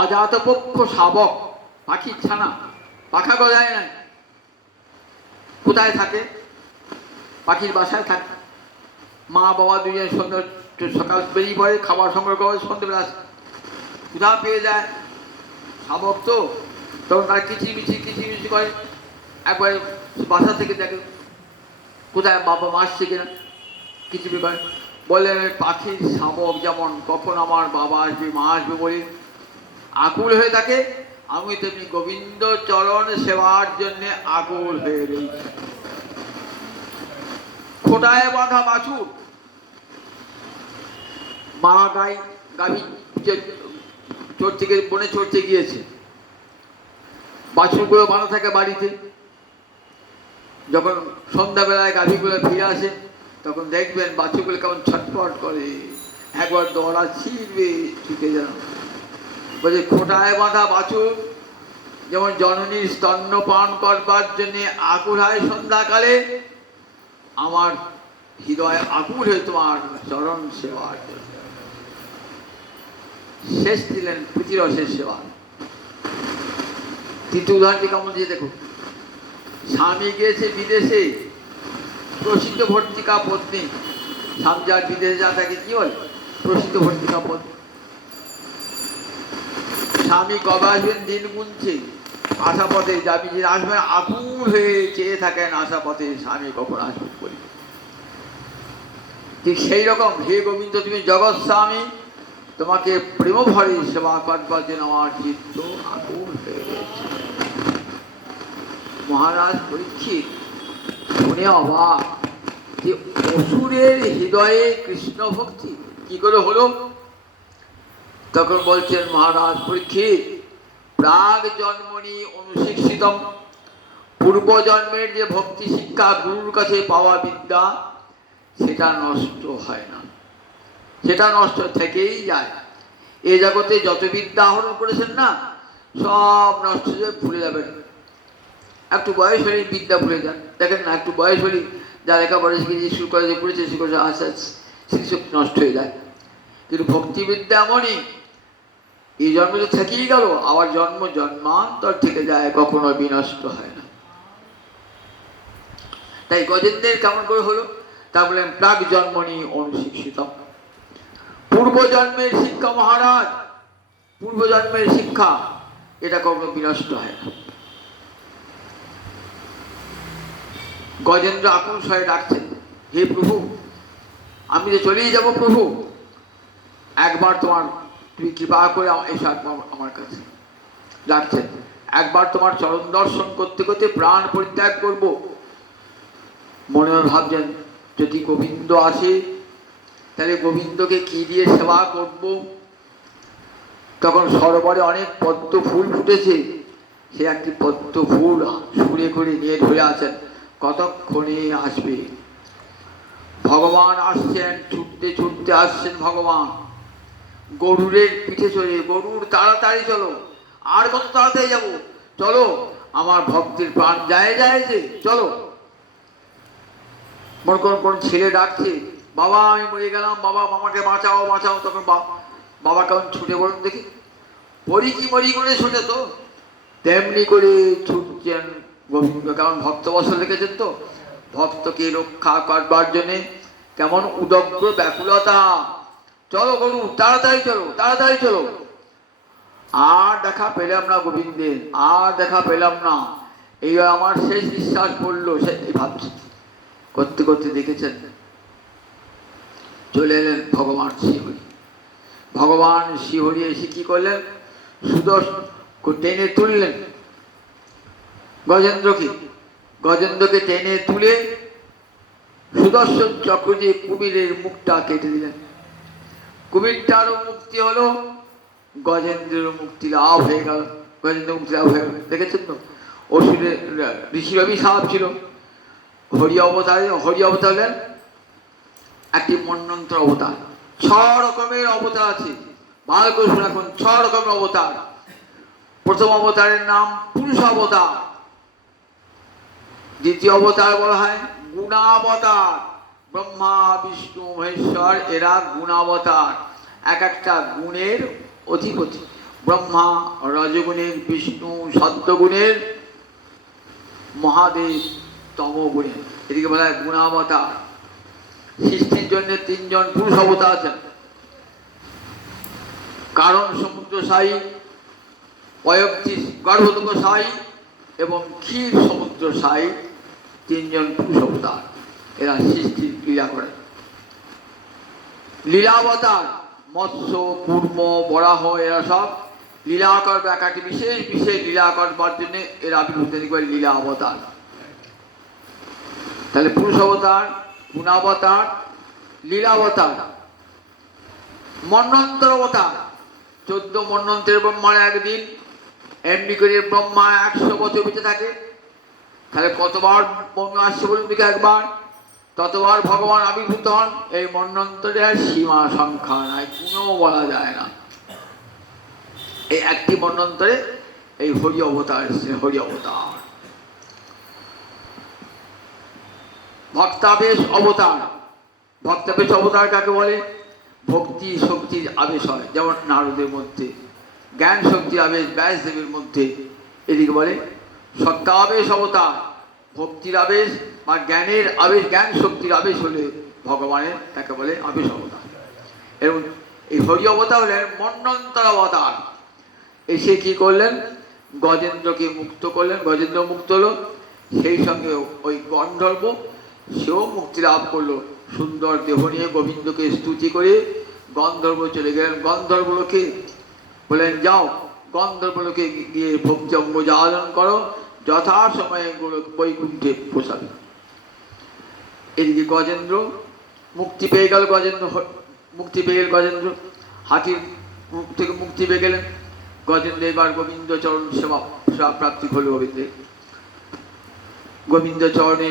অজাতপক্ষ শাবক, পাখির ছানা, পাখা গজায় নাই, কোথায় থাকে? পাখির বাসায় থাকে। মা বাবা দুজন সন্ধ্যা সকাল বেরিয়ে পড়ে, খাবার সংগ্রহ করে সন্ধ্যেবেলা আসে, ক্ষুধা পেয়ে যায়, শাবক তো, তখন তারা কিচিমিচি করে, একবারে বাসা থেকে দেখে কোথায় বাবা মা আসছে কিনা, কিচিমি করে। বললেন, পাখির শাবক যেমন কখন আমার বাবা আসবে মা আসবে বলে আকুল হয়ে থাকে, আমি তেমনি গোবিন্দ চরণ সেবার জন্যে আকুল হয়ে রয়েছি। খোটায় বাঁধা বাছুর, মা গাভী চড়তে গিয়ে বনে চড়তে গিয়েছে, বাছুরগুলো বাঁধা থাকে বাড়িতে। যখন সন্ধ্যাবেলায় গাভীগুলো ফিরে আসে, তখন দেখবেন বাছুরগুলো কেমন ছটফট করে, একবার দড়া ছিঁড়বে ছুটে যেন। বলছে, খোটায় বাঁধা বাছুর যেমন জননীর স্তন্য পান করবার জন্য আকুল হয় সন্ধ্যাকালে, আমার হৃদয় আকুল হয়ে তোমার চরণ সেবার জন্য। শেষ দিলেন প্রীতিরসের সেবা। তৃতীয় উদাহরণটি কেমন দিয়ে দেখো। স্বামী গিয়েছে বিদেশে, প্রসিদ্ধ ভর্তিকা পত্নী। স্বামী যার বিদেশে যা তাকে কি বলে? প্রসিদ্ধ ভর্তিকা পত্নী। স্বামী কবে আসবেন দিন গুনছে, আশাপথে যাবি যে আসবেন, আকুল হয়ে চেয়ে থাকেন আশাপথে স্বামী কখন আসবেন বলি। ঠিক সেই রকম, হে গোবিন্দ, তুমি জগৎ স্বামী, তোমাকে প্রেম ভরে সেবা করবার জন্য আমার চিত্ত আকুল হয়ে রয়েছে। মহারাজ পরীক্ষিত শুনে অবাক যে অসুরের হৃদয়ে কৃষ্ণ ভক্তি কি করে হলো। তখন বলছেন মহারাজ পরীক্ষিত, প্রাগ জন্মনি অনুশিক্ষিতম, পূর্বজন্মের যে ভক্তি শিক্ষা গুরুর কাছে পাওয়া বিদ্যা, সেটা নষ্ট হয় না, সেটা নষ্ট থেকেই যায়। এ জগতে যত বিদ্যা আহরণ করেছেন না, সব নষ্ট হয়ে ভুলে যাবেন। একটু বয়স হলেই বিদ্যা ভুলে যান, দেখেন না, একটু বয়স হলেই যা লেখাপড়া শিখেছি, স্কুল কলেজে পড়েছে, সে করে আস্তে আস্তে স্মৃতিশক্তি নষ্ট হয়ে যায়। কিন্তু ভক্তিবিদ্যা এমনই, এই জন্ম তো থেকেই গেল, আবার জন্ম জন্মান্তর থেকে যায়, কখনো বিনষ্ট হয় না। তাই গজেন্দ্রের কেমন করে হলো? তা বললেন, প্রাক জন্মনি অনুশিক্ষিত, পূর্বজন্মের শিক্ষা মহারাজ, পূর্বজন্মের শিক্ষা, এটা কখনো বিনষ্ট হয় না। গজেন্দ্র আকুল স্বরে ডাকছেন, হে প্রভু, আমি যে চলেই যাব প্রভু, একবার তুমি কৃপা করে এসো আমার কাছে। ডাকছেন, একবার তোমার চরণ দর্শন করতে করতে প্রাণ পরিত্যাগ করব। মনে মনে ভাবছেন, যদি গোবিন্দ আসে তাহলে গোবিন্দকে কি দিয়ে সেবা করব। তখন সরোবরে অনেক পদ্ম ফুল ফুটেছে, সে একটি পদ্ম ফুল সুরে করে নিয়ে ধরে আছেন, কতক্ষণে আসবে। ভগবান আসছেন, ছুটতে ছুটতে আসছেন ভগবান গরুরের পিঠে চড়ে। গরুর তাড়াতাড়ি চলো, আর কত তাড়াতাড়ি যাবো, চলো আমার ভক্তের প্রাণ যায় যায় যে, চলো। মনে করুন কোন ছেলে ডাকছে, বাবা আমি মরে গেলাম, বাবা মামাকে বাঁচাও বাঁচাও, তখন বাবা কেমন ছুটে বলুন দেখি, মরি কি মরি করে ছুটে, তো তেমনি করে ছুটছেন গোবিন্দ। কেমন ভক্তবৎসল লিখেছেন তো, ভক্তকে রক্ষা করবার জন্যে কেমন উদগ্র ব্যাকুলতা। চলো গরু, তাড়াতাড়ি চলো, তাড়াতাড়ি চলো। আর দেখা পেলাম না গোবিন্দের, আর দেখা পেলাম না, এই আমার শেষ নিঃশ্বাস পড়লো, সে ভাবছে। করতে করতে দেখেছেন চলে এলেন ভগবান শ্রীহরি। ভগবান শ্রীহরি এসে কি করলেন, সুদর্শন টেনে তুললেন গজেন্দ্রকে। গজেন্দ্রকে টেনে তুলে সুদর্শন চক্র দিয়ে কুমিরের মুখটা কেটে দিলেন। কুমিরটারও মুক্তি হলো, গজেন্দ্রের মুক্তি লাভ হয়ে গেল। গজেন্দ্র মুক্তি লাভ হয়ে গেল, দেখেছেন তো। অসুরের ঋষির অভিশাপ ছিল, হরি অবতারে, হরি অবতার হলেন একটি মন্বন্তর অবতার। 6 রকমের অবতার আছে, ভালো করে শুনে রাখুন, 6 রকমের অবতার। প্রথম অবতারের নাম পুরুষ অবতার, দ্বিতীয় অবতার বলা হয় গুণাবতার। ব্রহ্মা বিষ্ণু মহেশ্বর এরা গুণাবতার, এক একটা গুণের অধিপতি। ব্রহ্মা রজগুণের, বিষ্ণু সত্যগুণের, মহাদেব তমগুণের, এদিকে বলা হয় গুণাবতার। সৃষ্টির জন্য 3 জন পুরুষ অবতার আছেন, কারণ সমুদ্র সাই, পয়ব্দী গর্ভদক সাই এবং ক্ষীর সমুদ্র সাই, 3 জন পুরুষ অবতার। এরা সৃষ্টির লীলা করে। লীলাবতার মৎস্য, কুর্ম, বরাহ এরা সব লীলা করবে, একাটি বিশেষ বিশেষ লীলা করবার জন্য এরা আবির্ভূত করে লীলা অবতার। তাহলে পুরুষ অবতার, গুণাবতার, লীলাবতার। মন্বন্তর অবতার 14 মন্বন্তের ব্রহ্মার একদিন, এমনি করে ব্রহ্মা 100 বছর বেঁচে থাকে। তাহলে কতবার ব্রহ্মা আসছে বলুন দিকে, একবার, ততবার ভগবান আবির্ভূত হন। এই মন্বন্তরের সীমা সংখ্যা নাই, কোনও বলা যায় না। এই একটি মন্বন্তরে এই হরি অবতার, হরি অবতার। ভক্তাবেশ অবতার। ভক্তাবেশ অবতার কাকে বলে, ভক্তি শক্তির আবেশ হয়, যেমন নারদের মধ্যে, জ্ঞান শক্তির আবেশ ব্যাসদেবের মধ্যে, এদিকে বলে সত্যাবেশ অবতার। ভক্তির আবেশ বা জ্ঞানের আবেশ, জ্ঞান শক্তির আবেশ হলে ভগবানের, তাকে বলে আবেশ অবতার। এবং এই হরি অবতার হলেন মন্বন্তর অবতার। এসে কি করলেন, গজেন্দ্রকে মুক্ত করলেন। গজেন্দ্র মুক্ত হলো, সেই সঙ্গে ওই গন্ধর্ব সেও মুক্তি লাভ করলো। সুন্দর দেহ নিয়ে গোবিন্দকে স্তুতি করে গন্ধর্ব চলে গেলেন। গন্ধর্বলোকে বললেন যাও, গন্ধর্বলোকে গিয়ে ভক্তি অঙ্গ জাগরণ করো, যথা সময়ে বৈকুণ্ঠে পোষাবে। এদিকে গজেন্দ্র মুক্তি পেয়ে গেল, গজেন্দ্র মুক্তি পেয়ে গেল, গজেন্দ্র হাতির মুখ থেকে মুক্তি পেয়ে গেলেন। গজেন্দ্র এবার গোবিন্দ চরণ সেবা প্রাপ্তি হল। গোবিন্দের গোবিন্দ চরণে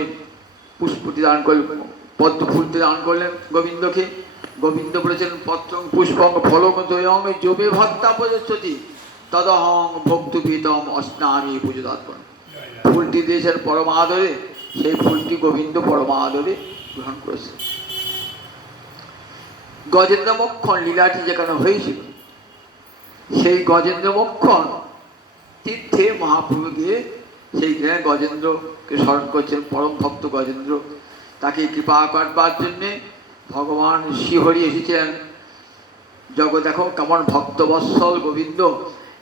পুষ্পটি দান করলেন, পদ্ম ফুলটি দান করলেন গোবিন্দকে। গোবিন্দ বলেছেন পত্রং পুষ্পং ফলকদয়ং জবে ভক্তা প্রযচ্ছতি তদহং ভক্তপীতম অস্নামি পূজোদার্পণ। ফুলটি দিয়েছেন পরম আদরে, সেই ফুলটি গোবিন্দ পরম আদরে গ্রহণ করেছেন। গজেন্দ্র মোক্ষণ লীলাটি যেখানে হয়েছিল, সেই গজেন্দ্র মোক্ষণ তীর্থে মহাপ্রভু গিয়ে সেইখানে গজেন্দ্রকে স্মরণ করছেন। পরম ভক্ত গজেন্দ্র, তাকে কৃপা করবার জন্যে ভগবান শ্রীহরি এসেছিলেন। জগৎ দেখো কেমন ভক্তবৎসল গোবিন্দ,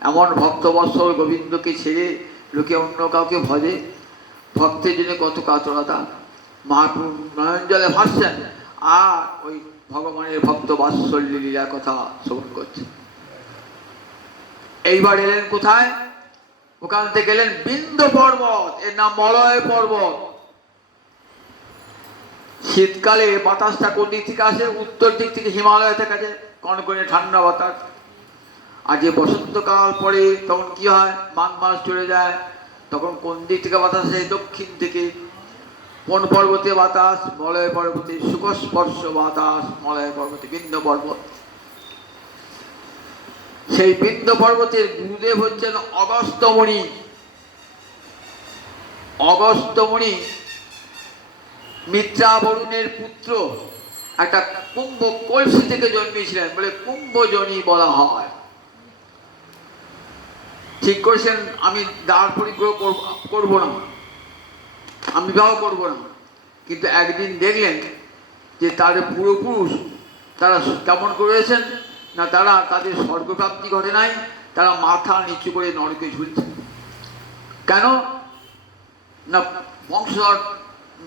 এমন ভক্তবৎসল গোবিন্দকে ছেড়ে লোকে অন্য কাউকে ভজে। ভক্তের জন্য কত কাতরতা। মহাপ্রভু নয়ন জলে ভাসছেন আর ওই ভগবানের ভক্ত বাৎসল্য লীলার কথা শ্রবণ করছেন। এইবার এলেন কোথায়, ওখান থেকে এলেন বিন্ধ্য পর্বত, এর নাম মলয় পর্বত। শীতকালে বাতাসটা কোন দিক থেকে আসে, উত্তর দিক থেকে, হিমালয় থেকে আসে কনকনে ঠান্ডা বাতাস। আর যে বসন্তকাল পরে তখন কি হয়, মাঘ মাস চলে যায়, তখন কোন দিক থেকে বাতাস আসে, দক্ষিণ থেকে। কোন পর্বতে বাতাস? মলয় পর্বতে। সুখস্পর্শ বাতাস মলয় পর্বতে, বিন্ধ্য পর্বত। সেই বিন্ধ্য পর্বতের গুরুদেব হচ্ছেন অগস্ত্যমুনি। অগস্ত্যমুনি মিত্রা বরুণের পুত্র, একটা কুম্ভ কলসি থেকে জন্মেছিলেন বলে কুম্ভজনী বলা হয়। ঠিক করেছেন আমি দ্বার পরিগ্রহ করবো না, আমি বিবাহ করবো না, কিন্তু একদিন দেখলেন যে তাদের পূর্বপুরুষ তারা কেমন করেছেন না, তারা তাদের স্বর্গপ্রাপ্তি ঘটে নাই, তারা মাথা নিচু করে নরকে ঝুলছে। কেন না, বংশধর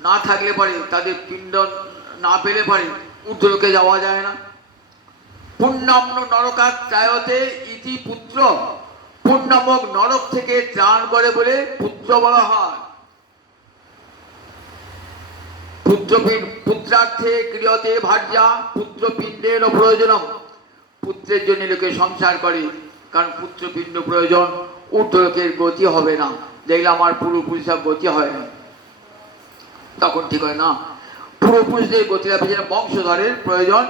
না থাকলে পারে, তাদের পিণ্ড না পেলে পারে ঊর্ধ্বলোকে যাওয়া যায় না। পুণ্যাম্ন নরকাত ত্রায়তে ইতি পুত্র, পুণ্যমক নরক থেকে ত্রাণ করে বলে পুত্র বলা হয়। পুত্রার্থে ক্রিয়তে ভার্যা পুত্রপিণ্ডের প্রয়োজনম, পুত্রের জন্য লোকে সংসার করে, কারণ পুত্রপিণ্ড প্রয়োজন, ঊর্ধ্বলোকের গতি হবে না। দেখলে আমার পূর্বপুরুষের গতি হয় না, তখন ঠিক হয় না। পূর্বপুরুষদের গতির পেছনে বংশধরের প্রয়োজন,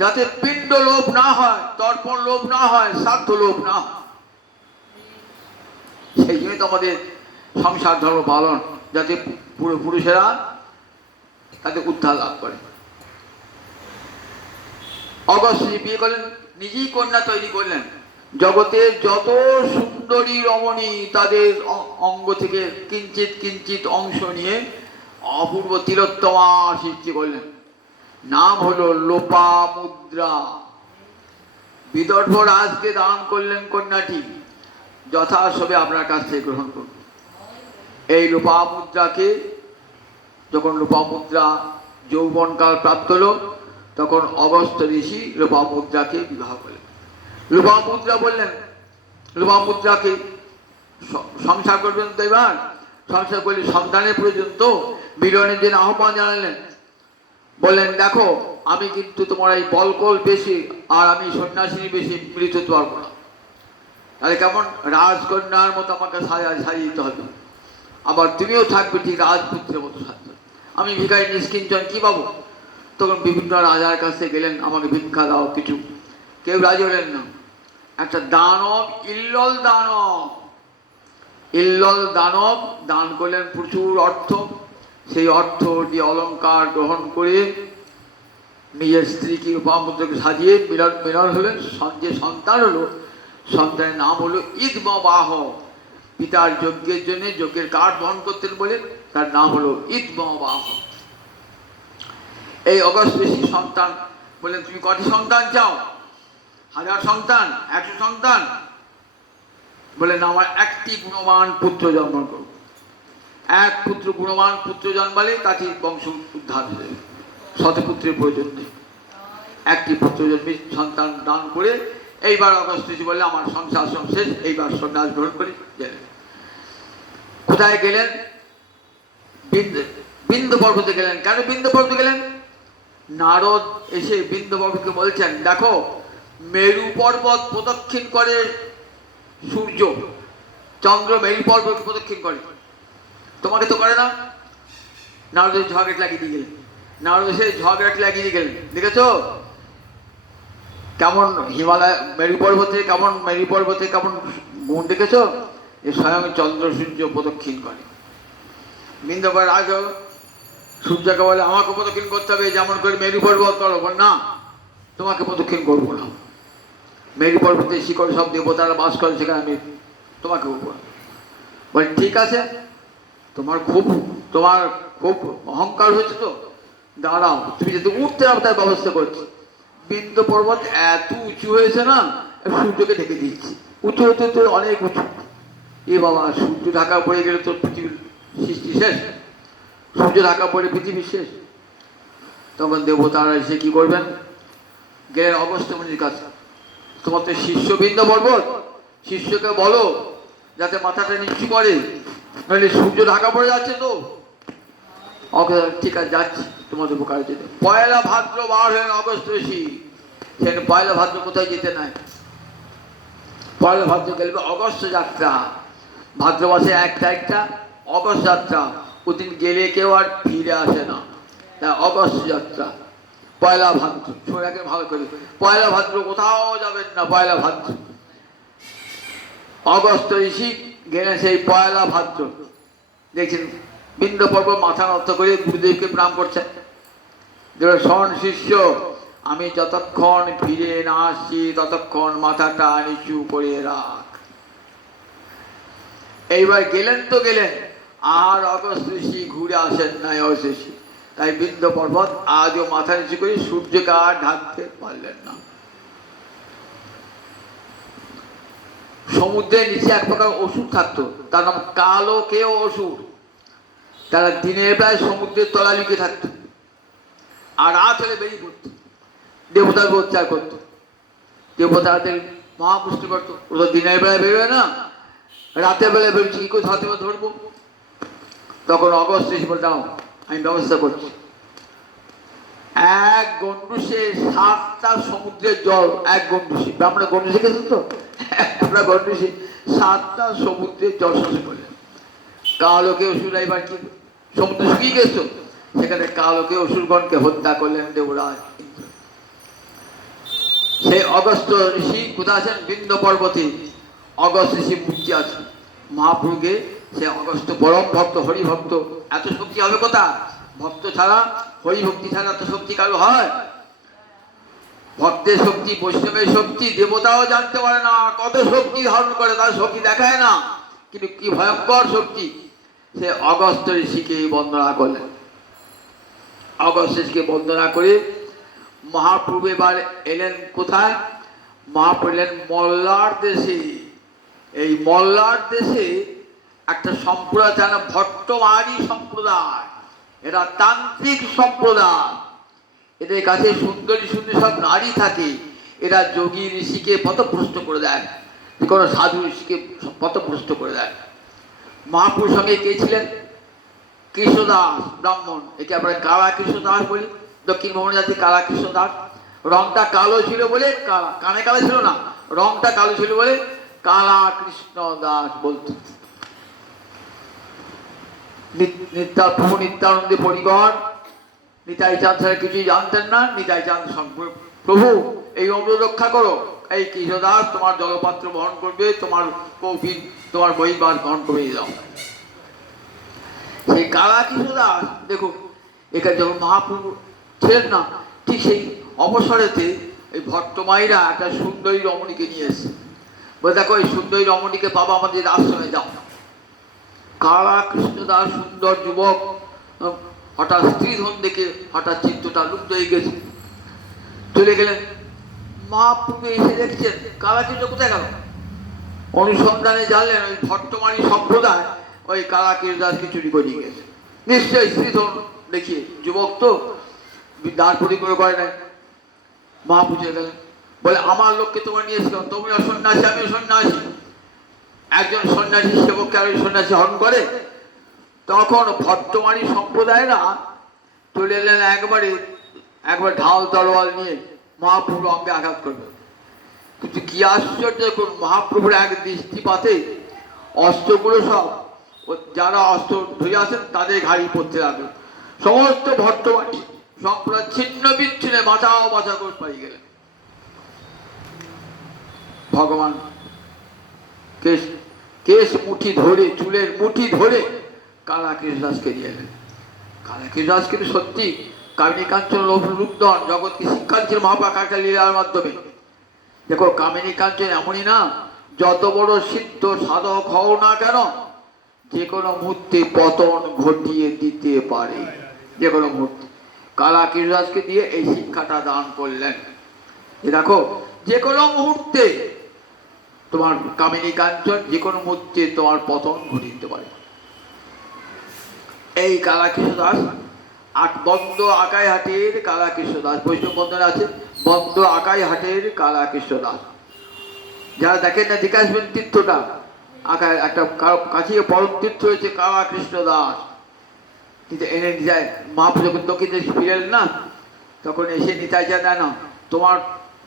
যাতে পিণ্ড লোভ না হয়, তর্পণ লোভ না হয়, শ্রাদ্ধ লোভ না হয়। সেই জন্যই তো আমাদের সংসার ধর্ম পালন, যাতে পূর্বপুরুষেরা তাদের উদ্ধার লাভ করে। অগস্ত্যজি বিয়ে করলেন, নিজেই কন্যা তৈরি করলেন। জগতের যত সুন্দরী রমণী তাদের অঙ্গ থেকে কিঞ্চিত কিঞ্চিত অংশ নিয়ে অপূর্ব তিলোত্তমা সৃষ্টি করলেন। নাম হলো লোপামুদ্রা। বিদর্ভ রাজকে দান করলেন কন্যাটি, যথাসবে আপনার কাছ থেকে গ্রহণ করুন। এই লোপামুদ্রাকে, যখন লোপামুদ্রা যৌবনকাল প্রাপ্ত হল, তখন অগস্ত্য ঋষি লোপামুদ্রাকে বিবাহ করলেন। লোপামুদ্রা বললেন, লোপামুদ্রাকে সংসার করবেন তো, এবার সংসার করলে সন্তানের প্রয়োজন, তো মিলনের জন্য আহ্বান জানালেন। বললেন, দেখো আমি কিন্তু তোমার এই বলকল বেশি আর আমি সন্ন্যাসিনী বেশি মিলিত হতে পারবো না, তাহলে কেমন রাজকন্যার মতো আমাকে সাজিয়ে দিতে হবে, আবার তুমিও থাকবে ঠিক রাজপুত্রের মতো থাকবে। আমি ভিখারি নিষ্কিঞ্চন কি পাবো? তখন বিভিন্ন রাজার কাছে গেলেন, আমাকে ভিক্ষা দাও কিছু, কেউ রাজি হলেন না। একটা দানব, ইল্লল দানব, ইল্লল দানব দান করলেন প্রচুর অর্থ। সেই অর্থ দিয়ে অলঙ্কার গ্রহণ করে নিজের স্ত্রীকে লোপামুদ্রাকে সাজিয়ে মিলন হলেন। যে সন্তান হলো, সন্তানের নাম হলো ইদমবাহ। পিতার যজ্ঞের জন্য যজ্ঞের কাঠ বহন করতেন বলে তার নাম হলো ইদমবাহ। এই অগস্ত্য ঋষি সন্তান বললেন, তুমি কটি সন্তান চাও? 1000 সন্তান, 100 সন্তান? বললেন, আমার একটি গুণবান পুত্র জন্ম করব। এক পুত্র, গুণবান পুত্র জন্মালে তাকে বংশ উদ্ধার হয়ে যাবে, শতপুত্রের প্রয়োজন নেই। একটি পুত্র জন্মে সন্তান দান করে এইবার অগস্ত্য ঋষি বললে, আমার সংসার শেষ, এইবার সন্ন্যাস গ্রহণ করে গেলেন। কোথায় গেলেন? বিন্ধ্য পর্বতে গেলেন। কেন বিন্ধ্য পর্বতে গেলেন? নারদ এসে বিন্ধ্য পর্বতকে বলছেন, দেখো মেরু পর্বত প্রদক্ষিণ করে সূর্য, চন্দ্র মেরু পর্বত প্রদক্ষিণ করে, তোমাকে তো করে না। নারদের ঝগড়া লাগিয়ে দিয়ে গেলেন। নারদ এসে ঝগড়া লাগিয়ে দিয়ে গেলেন, দেখেছ কেমন হিমালয় মেরু পর্বতে কেমন গুণ দেখেছ, যে স্বয়ং চন্দ্র সূর্য প্রদক্ষিণ করে। বিন্ধ্য পর্বত রাজ সূর্যকে বলে, আমাকে প্রদক্ষিণ করতে হবে যেমন করে মেরু পর্বত করো। বল না, তোমাকে প্রদক্ষিণ করবো না, মেরু পর্বতের শিকড় সব দেবতারা বাস করে, সেখানে আমি তোমাকে করবো না। বলে, ঠিক আছে, তোমার খুব অহংকার হয়েছে তো, দাঁড়াও, তুমি যদি উঠতে হবে তার ব্যবস্থা করছি। বিন্ধ্য পর্বত এত উঁচু হয়েছে না, সূর্যকে ঢেকে দিচ্ছি, উঁচু হতে তো অনেক উঁচু। এ বাবা, সূর্য ঢাকা পড়ে গেলে তোর পৃথিবীর সৃষ্টি শেষ, সূর্য ঢাকা পড়ে পৃথিবী শেষ। তখন দেবতারা এসে কি করবেন? গেলেন অগস্ত্য মুনির কাছে। তোমার তো শিষ্য বিন্ধ্য পর্বত, শিষ্যকে বলো যাতে মাথাটা নিচু করে, নাহলে সূর্য ঢাকা পড়ে যাচ্ছে তো। ঠিক আছে, যাচ্ছি তোমাদের উপকারে যেতে। পয়লা ভাদ্র বার হলেন অগস্ত্য ঋষি। সেখানে পয়লা ভাদ্র কোথায় যেতে নাই, পয়লা ভাদ্র গেলে অগস্ত্য যাত্রা, ভাদ্র মাসে 1 তারিখটা অগস্ত্য যাত্রা। ওদিন গেলে কেউ আর ফিরে আসে না। তা অগস্ট যাত্রা, পয়লা ভাদ্র, ছোড়াকে ভালো করে, পয়লা ভাদ্র কোথাও যাবেন না। পয়লা ভাদ্র অগস্ট ঋষি গেলেন সেই পয়লা ভাদ্র। দেখছেন বিন্দ পর্ব মাথা নত করে গুরুদেবকে প্রণাম করছেন। শোন শিষ্য, আমি যতক্ষণ ফিরে না আসছি ততক্ষণ মাথাটা নিচু করে রাখ। এইবার গেলেন তো গেলেন, আর অগস্ট ঋষি ঘুরে আসেন নাই অশেষী। তাই বিন্দ পর্বত আজও মাথা নিচু করে সূর্যকে আর ঢাকতে পারলেন না। সমুদ্রের নিচে এক প্রকার অসুর থাকতো, তার নাম কালো কেউ অসুর। তারা দিনের বেলায় সমুদ্রের তলা লিখে থাকতো, আর রাত হলে বেরিয়ে পড়তো, দেবতার অত্যাচার করতো। দেবতাদের মহাপুষ্টি করতো, ওরা দিনের বেলায় বেরোয় না, রাতের বেলায় বেরোচ্ছে, কি করে ধরবো? তখন অগস্ট ঋষি বলতাম আমি ব্যবস্থা করছি। এক গন্ডুসে 7টা সমুদ্রের জল, এক গন্ডুসে, আমরা গন্ডুসে গেছেন তো, একটা গন্ডুসে 7টা সমুদ্রের জল শোষণ করলেন। কালোকে অসুর এবার কি সমুদ্র শুকিয়ে গেছো, সেখানে কালোকে অসুরগণকে হত্যা করলেন দেবরাজ। সেই অগস্ত্য ঋষি কোথায় আছেন? বিন্দ পর্বতে অগস্ত্য ঋষি মূর্তি আছে। মহাপ্রভুকে সে অগস্ত্য পরম ভক্ত, হরিভক্ত। এত শক্তি হবে কোথা? ভক্ত ছাড়া, হরিভক্তি ছাড়া এত শক্তি কারো হয়? ভক্তের শক্তি, বৈষ্ণবের শক্তি দেবতাও জানতে পারে না কত শক্তি ধারণ করে, তার শক্তি দেখায় না, কিন্তু কি ভয়ঙ্কর শক্তি। সে অগস্ত্য ঋষিকে বন্দনা করলেন। অগস্ত্য ঋষিকে বন্দনা করে মহাপ্রভু এবার এলেন কোথায়? মহাপ্রভু এলেন মল্লার দেশে। এই মল্লার দেশে একটা সম্প্রদায়, যেন ভট্টমারি সম্প্রদায়। এরা তান্ত্রিক সম্প্রদায়। এদের কাছে সুন্দরী সুন্দরী সব নারী থাকে। এরা যোগী ঋষিকে পথভ্রষ্ট করে দেয়, কোনো সাধু ঋষিকে পথভ্রষ্ট করে দেয়। মহাপুরুষ সঙ্গে কে ছিলেন? কৃষ্ণদাস ব্রাহ্মণ, একে আমরা কালা কৃষ্ণদাস বলি। দক্ষিণ ভবন জাতি কালা কৃষ্ণদাস। রংটা কালো ছিল বলে কালা, কানে কালো ছিল না, রংটা কালো ছিল বলে কালা কৃষ্ণদাস বলতো। প্রভু নিত্যানন্দে পরিগণ নিতাই চাঁদ ছাড়া কিছুই জানতেন না। নিতাই চাঁদ প্রভু এই অনুরোধ রক্ষা করো, এই কৃষ্ণদাস তোমার জলপাত্র বহন করবে, তোমার কৌফিন, তোমার বহিবার গ্রহণ করে দাও। সেই কালা কৃষ্ণদাস দেখো, এখানে যখন মহাপ্রভু ছিলেন না, ঠিক সেই অবসরেতে এই ভট্টমাইরা একটা সুন্দরী রমণীকে নিয়ে এসে বলে, দেখো এই সুন্দরী রমণীকে পাবা, আমাদের আশ্রমে যাও। কালা কৃষ্ণদাস সুন্দর যুবক, হঠাৎ স্ত্রীধন দেখে হঠাৎ চিত্তটা লুপ্ত হয়ে গেছে, চলে গেলেন। মহাপ্রভু এসে দেখছেন কালা কৃষ্ণ কোথায় গেল। অনুসন্ধানে জানলেন ওই ভট্টমারি সম্প্রদায় ওই কালা কৃষ্ণদাসকে চুরি করে নিয়ে গেছে। নিশ্চয়ই স্ত্রীধন দেখিয়ে, যুবক তো দাঁড় পরি করে নাই। মহাপ্রভু গেলেন, বলে আমার লোককে তোমার নিয়ে এসে, তোমরা সন্ন্যাসী, আমিও সন্ন্যাসী। একজন সন্ন্যাসী সেবককে আর ওই সন্ন্যাসী হরণ করে। তখন ভট্টমারি সম্প্রদায়রা চলে এলেন একবার ঢাল তলোয়ার নিয়ে মহাপ্রভুর অঙ্গে আঘাত করবে। কিন্তু কি আশ্চর্য, মহাপ্রভুর এক দৃষ্টিপাতে অস্ত্রগুলো সব যারা অস্ত্র ধরে আছেন তাদের ঘাড়ি পড়তে লাগলো। সমস্ত ভট্টমারি সম্প্রদায় ছিন্ন বিচ্ছিন্ন বাঁচা করে পাই গেলেন। ভগবান কেশ মুঠি ধরে, চুলের মুঠি ধরে কালা কৃষ্ণদাসকে দিয়ে এলেন। কালা কৃষ্ণদাস কিন্তু সত্যি কামিনী কাঞ্চন রূপধন জগৎকে শিক্ষা দিচ্ছিল মহাপ্রকাশটা লীলার মাধ্যমে। দেখো কামিনী কাঞ্চন এমনই না, যত বড় সিদ্ধ সাধক হও না কেন, যে কোনো মুহূর্তে পতন ঘটিয়ে দিতে পারে, যে কোনো মুহূর্তে। কালা কৃষ্ণদাসকে দিয়ে এই শিক্ষাটা দান করলেন যে দেখো যে কোনো মুহূর্তে তোমার কামিনী কাঞ্চন যে কোনো মুহূর্তে তোমার পতন ঘটিয়ে দিতে পারে। এই কালা কৃষ্ণদাস বন্ধ আকাই হাটের কালা কৃষ্ণদাস, বৈষ্ণব বন্ধনে আছে বন্ধ আকাই হাটের কালা কৃষ্ণদাস। যারা দেখেন না দেখে আসবেন তীর্থটা, আকায় একটা কাছে পরম তীর্থ হয়েছে কালা কৃষ্ণদাস। কিন্তু এনে যায় মহাপ্রভু যখন দক্ষিণ দেশে ফিরেল না, তখন এসে নিতাই চায় না, তোমার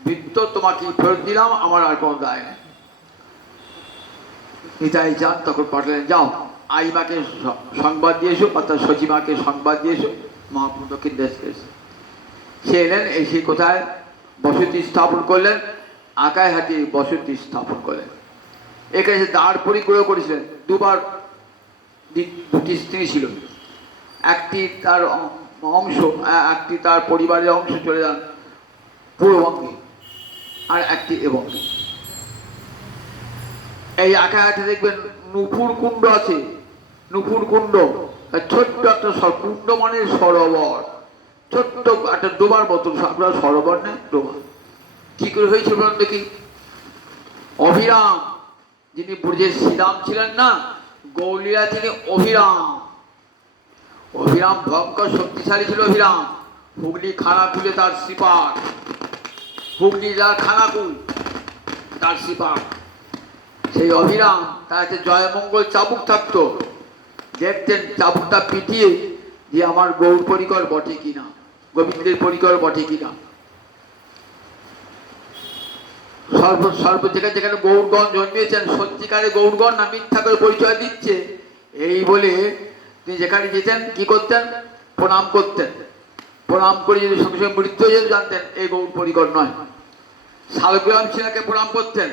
বৃত্ত তোমাকে ফেরত দিলাম, আমার আর কোনো দায় নেই। নিতাই চান তখন পাঠালেন, যাও আইমাকে সংবাদ দিয়ে এসো, অর্থাৎ সচিমাকে সংবাদ দিয়ে এসো, মহাপ্রভু দক্ষিণ দেশ এসে সে এলেন, এসে কোথায় বসতি স্থাপন করলেন, আকাইহাটি বসতি স্থাপন করলেন। এখানে এসে দ্বার পরিগ্রহ করেছিলেন। দুবার দুটি স্ত্রী ছিল, একটি তার অংশ, একটি তার পরিবারের অংশ চলে যান পূর্ববঙ্গে, আর একটি এবঙ্গে। এই আকাইহাটে দেখবেন নুপুর কুণ্ড আছে, নুপুর কুণ্ড, ছোট্ট একটা কুণ্ড মানে সরোবর, ছোট্ট একটা ডোবার মতন, আপনার সরোবর নেই, ডোবা। কি করে হয়েছিল বলুন দেখি? অভিরাম, যিনি ব্রজের শ্রীরাম ছিলেন না, গৌলিয়া তিনি অভিরাম। অভিরাম ভয়ঙ্কর শক্তিশালী ছিল। অভিরাম হুগলি খানাকুলে তার শ্রীপাঠ, হুগলি যার খানাকুল তার শ্রীপাঠ। সেই অভিরাম তার একটা জয়মঙ্গল চাবুক থাকতো, দেখতেন চাবুকটা পিটিয়ে যে আমার গৌর পরিকর বটে কিনা, গোবিন্দের পরিকর বটে কিনা। সর্ব যেখানে যেখানে গৌরগণ জন্মিয়েছেন, সত্যিকারে গৌরগণ না মিথ্যা করে পরিচয় দিচ্ছে, এই বলে তিনি যেখানে যেতেন কি করতেন? প্রণাম করতেন। প্রণাম করে যদি সঙ্গে সঙ্গে মৃত্যু হয়ে যেত, জানতেন এই গৌর পরিকর নয়। শালগ্রাম শিলাকে প্রণাম করতেন,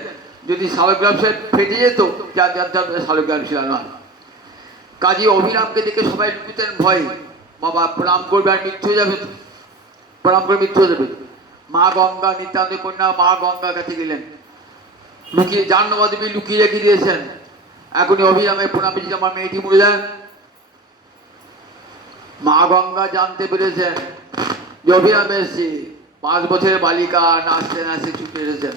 যদি শালগ্রাম শিলা ফেটে যেত, জানতেন শালগ্রাম শিলা নয়। কাজী অভিরামকে দেখে সবাই লুকুতেন ভয়ে, বাবা প্রণাম করবে আর মৃত্যু হয়ে যাবে, প্রণাম করে মৃত্যু হয়ে যাবে। মা গঙ্গা, নিত্যানন্দ কন্যা মা গঙ্গার কাছে গেলেন, লুকিয়ে জাহ্নবী লুকিয়ে রেখে দিয়েছেন, এখনই অভিরামের প্রণামে যদি আমার মেয়েটি মরে যায়। মা গঙ্গা জানতে পেরেছেন যে অভিরাম এসেছে, 5 বছরের বালিকা নাচতে নাচতে ছুটে এসেছেন।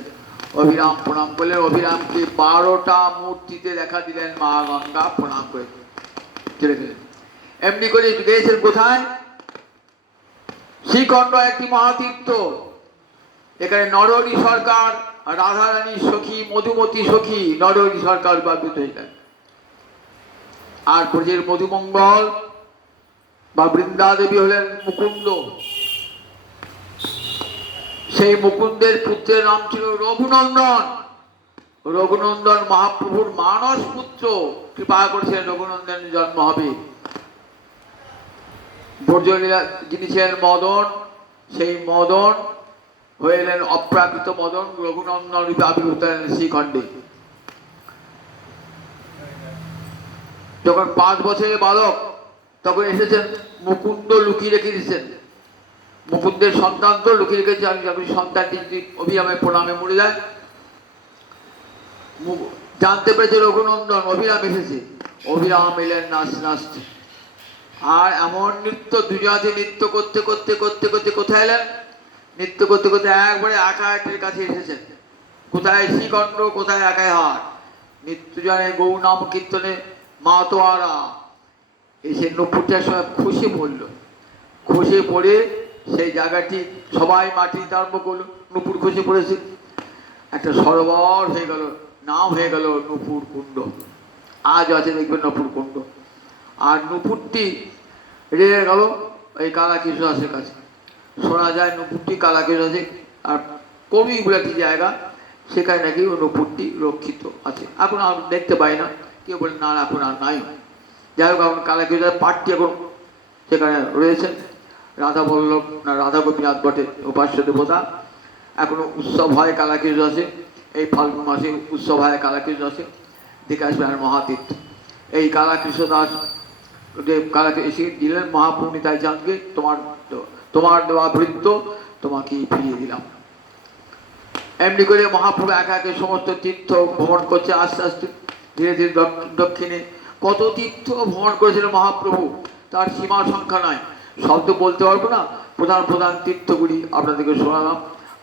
অভিরাম প্রণাম করলেন, অভিরামকে 12টা মূর্তিতে দেখা দিলেন। মা গঙ্গা প্রণাম করে চলে গেলেন। এমনি করে গিয়েছেন কোথায়? শ্রীখণ্ড একটি মহাতীর্থ, এখানে নরহরি সরকার, রাধারানী সখী, মধুমতী সখী নরহরি সরকার উদ্ভাবিত হয়েছেন। আর ব্রজের মধুমঙ্গল বা বৃন্দা দেবী হলেন মুকুন্দ। সেই মুকুন্দের পুত্রের নাম ছিল রঘুনন্দন। রঘুনন্দন মহাপ্রভুর মানস পুত্র, কৃপা করেছিলেন রঘুনন্দনের জন্ম হবে। ব্রজলীলা যিনি ছিলেন মদন, সেই মদন হয়ে এলেন অপ্রাকৃত মদন, রঘুনন্দন রূপে আবির্ভূত হলেন শ্রীখণ্ডে। যখন 5 বছরের বালক, তখন এসেছেন মুকুন্দ লুকিয়ে রেখে দিয়েছেন। মুকুন্দের সন্তান তো লুকিয়ে রেখেছে, সন্তানটি যদি অভিরামের প্রণামে মরে যায়। জানতে পেরেছে রঘুনন্দন অভিরাম এসেছে, অভিরাম এলেন নাচতে নাচতে। আর এমন নৃত্য, দুজনাতে নৃত্য করতে করতে করতে করতে কোথায় এলেন? নৃত্য করতে করতে একবারে আকাইহাটের কাছে এসেছেন। কোথায় শ্রীখণ্ড, কোথায় আকাইহাট। নৃত্য জানে গৌ নাম কীর্তনে মাতোয়ারা এসে নুপুরটার সময় খসে পড়ল। খসে পড়ে সেই জায়গাটি সবাই মাটিতে আরম্ভ করলো, নুপুর খসে পড়েছে, একটা সরোবর হয়ে গেল, নাম হয়ে গেল নুপুর কুণ্ড। আজ আছে দেখবেন নুপুর কুণ্ড। আর নুপুরটি রেগে গেল এই কালাকৃষ্ণ দাসের কাছে। শোনা যায় নুপুরটি কালাকৃষ্ণ দাসে আর কবি বলে একটি জায়গা, সেখানে নাকি ওই নুপুরটি রক্ষিত আছে। এখন আর দেখতে পাই না, কেউ বলে না এখন আর নাই। যাই হোক, এখন কালাকৃষ্ণ দাসের পাঠটি এখন সেখানে রয়েছেন। রাধা বল্লভ না রাধা গোপীনাথ বটে উপাস্য দেবতা। এখনো উৎসব হয় কালাকৃষ্ণ দাসে, এই ফাল্গুন মাসে উৎসব হয় কালাকৃষ্ণ দাসে, দেখে আসবে আর মহাতীর্থ। এই কালাকৃষ্ণ দাস এসে দিলেন মহাপ্রভু নিতাই চাঁদকে, তোমার দেওয়া বৃত্ত তোমাকে ফিরিয়ে দিলাম। এমনি করে মহাপ্রভু একা একে সমস্ত তীর্থ ভ্রমণ করছে। আস্তে আস্তে ধীরে ধীরে দক্ষিণে কত তীর্থ ভ্রমণ করেছিলেন মহাপ্রভু, তার সীমা সংখ্যা নয়। সব তো বলতে পারবো না। প্রধান প্রধান তীর্থগুলি আপনাদেরকে শোনালাম,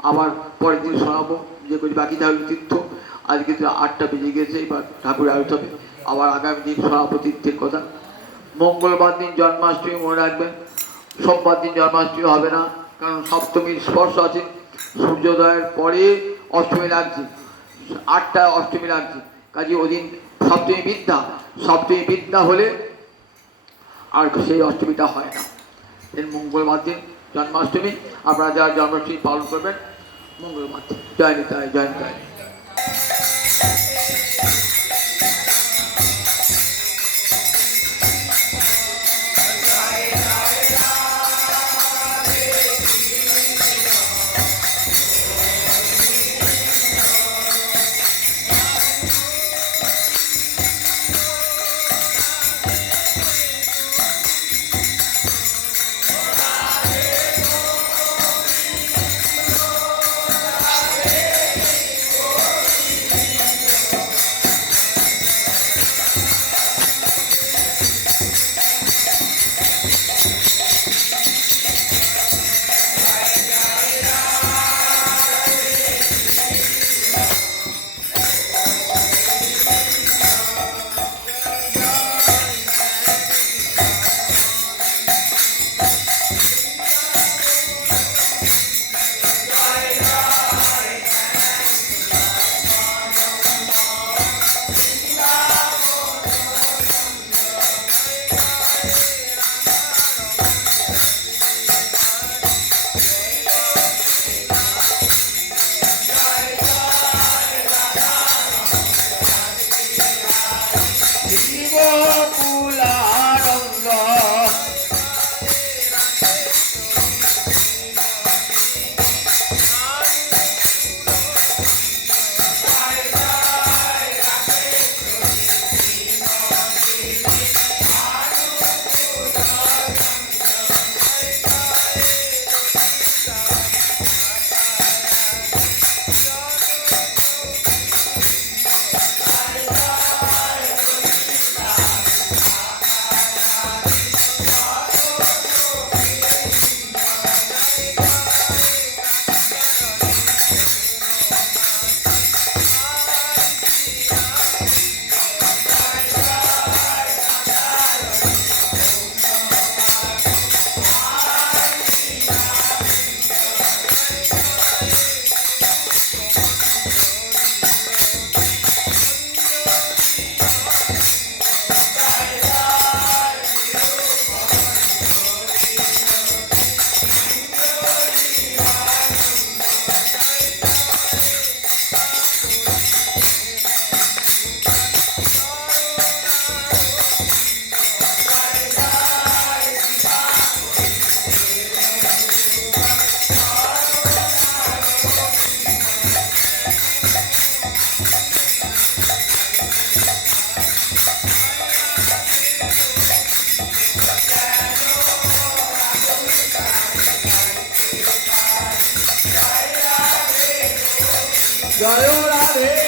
আবার পরের দিন শোনাবো যেগুলি বাকি থাকলে তীর্থ। আজকে 8টা বেজে গেছে, এবার ঠাকুরের আয়ুষ হবে, আবার আগামী দিন শোনাবো তীর্থের কথা। মঙ্গলবার দিন জন্মাষ্টমী মনে রাখবেন, সোমবার দিন জন্মাষ্টমী হবে না, কারণ সপ্তমীর স্পর্শ আছে। সূর্যোদয়ের পরে অষ্টমী লাগছে, 8টায় অষ্টমী লাগছে, কাজে ওই দিন সপ্তমী বিদ্যা। সপ্তমী বিদ্যা হলে আর সেই অষ্টমীটা হয় না। এর মঙ্গলবার দিন জন্মাষ্টমী, আপনারা যারা জন্মাষ্টমী পালন করবেন মঙ্গলবার দিন। জয় নিতাই, জয় নিতাই। জয় রাধে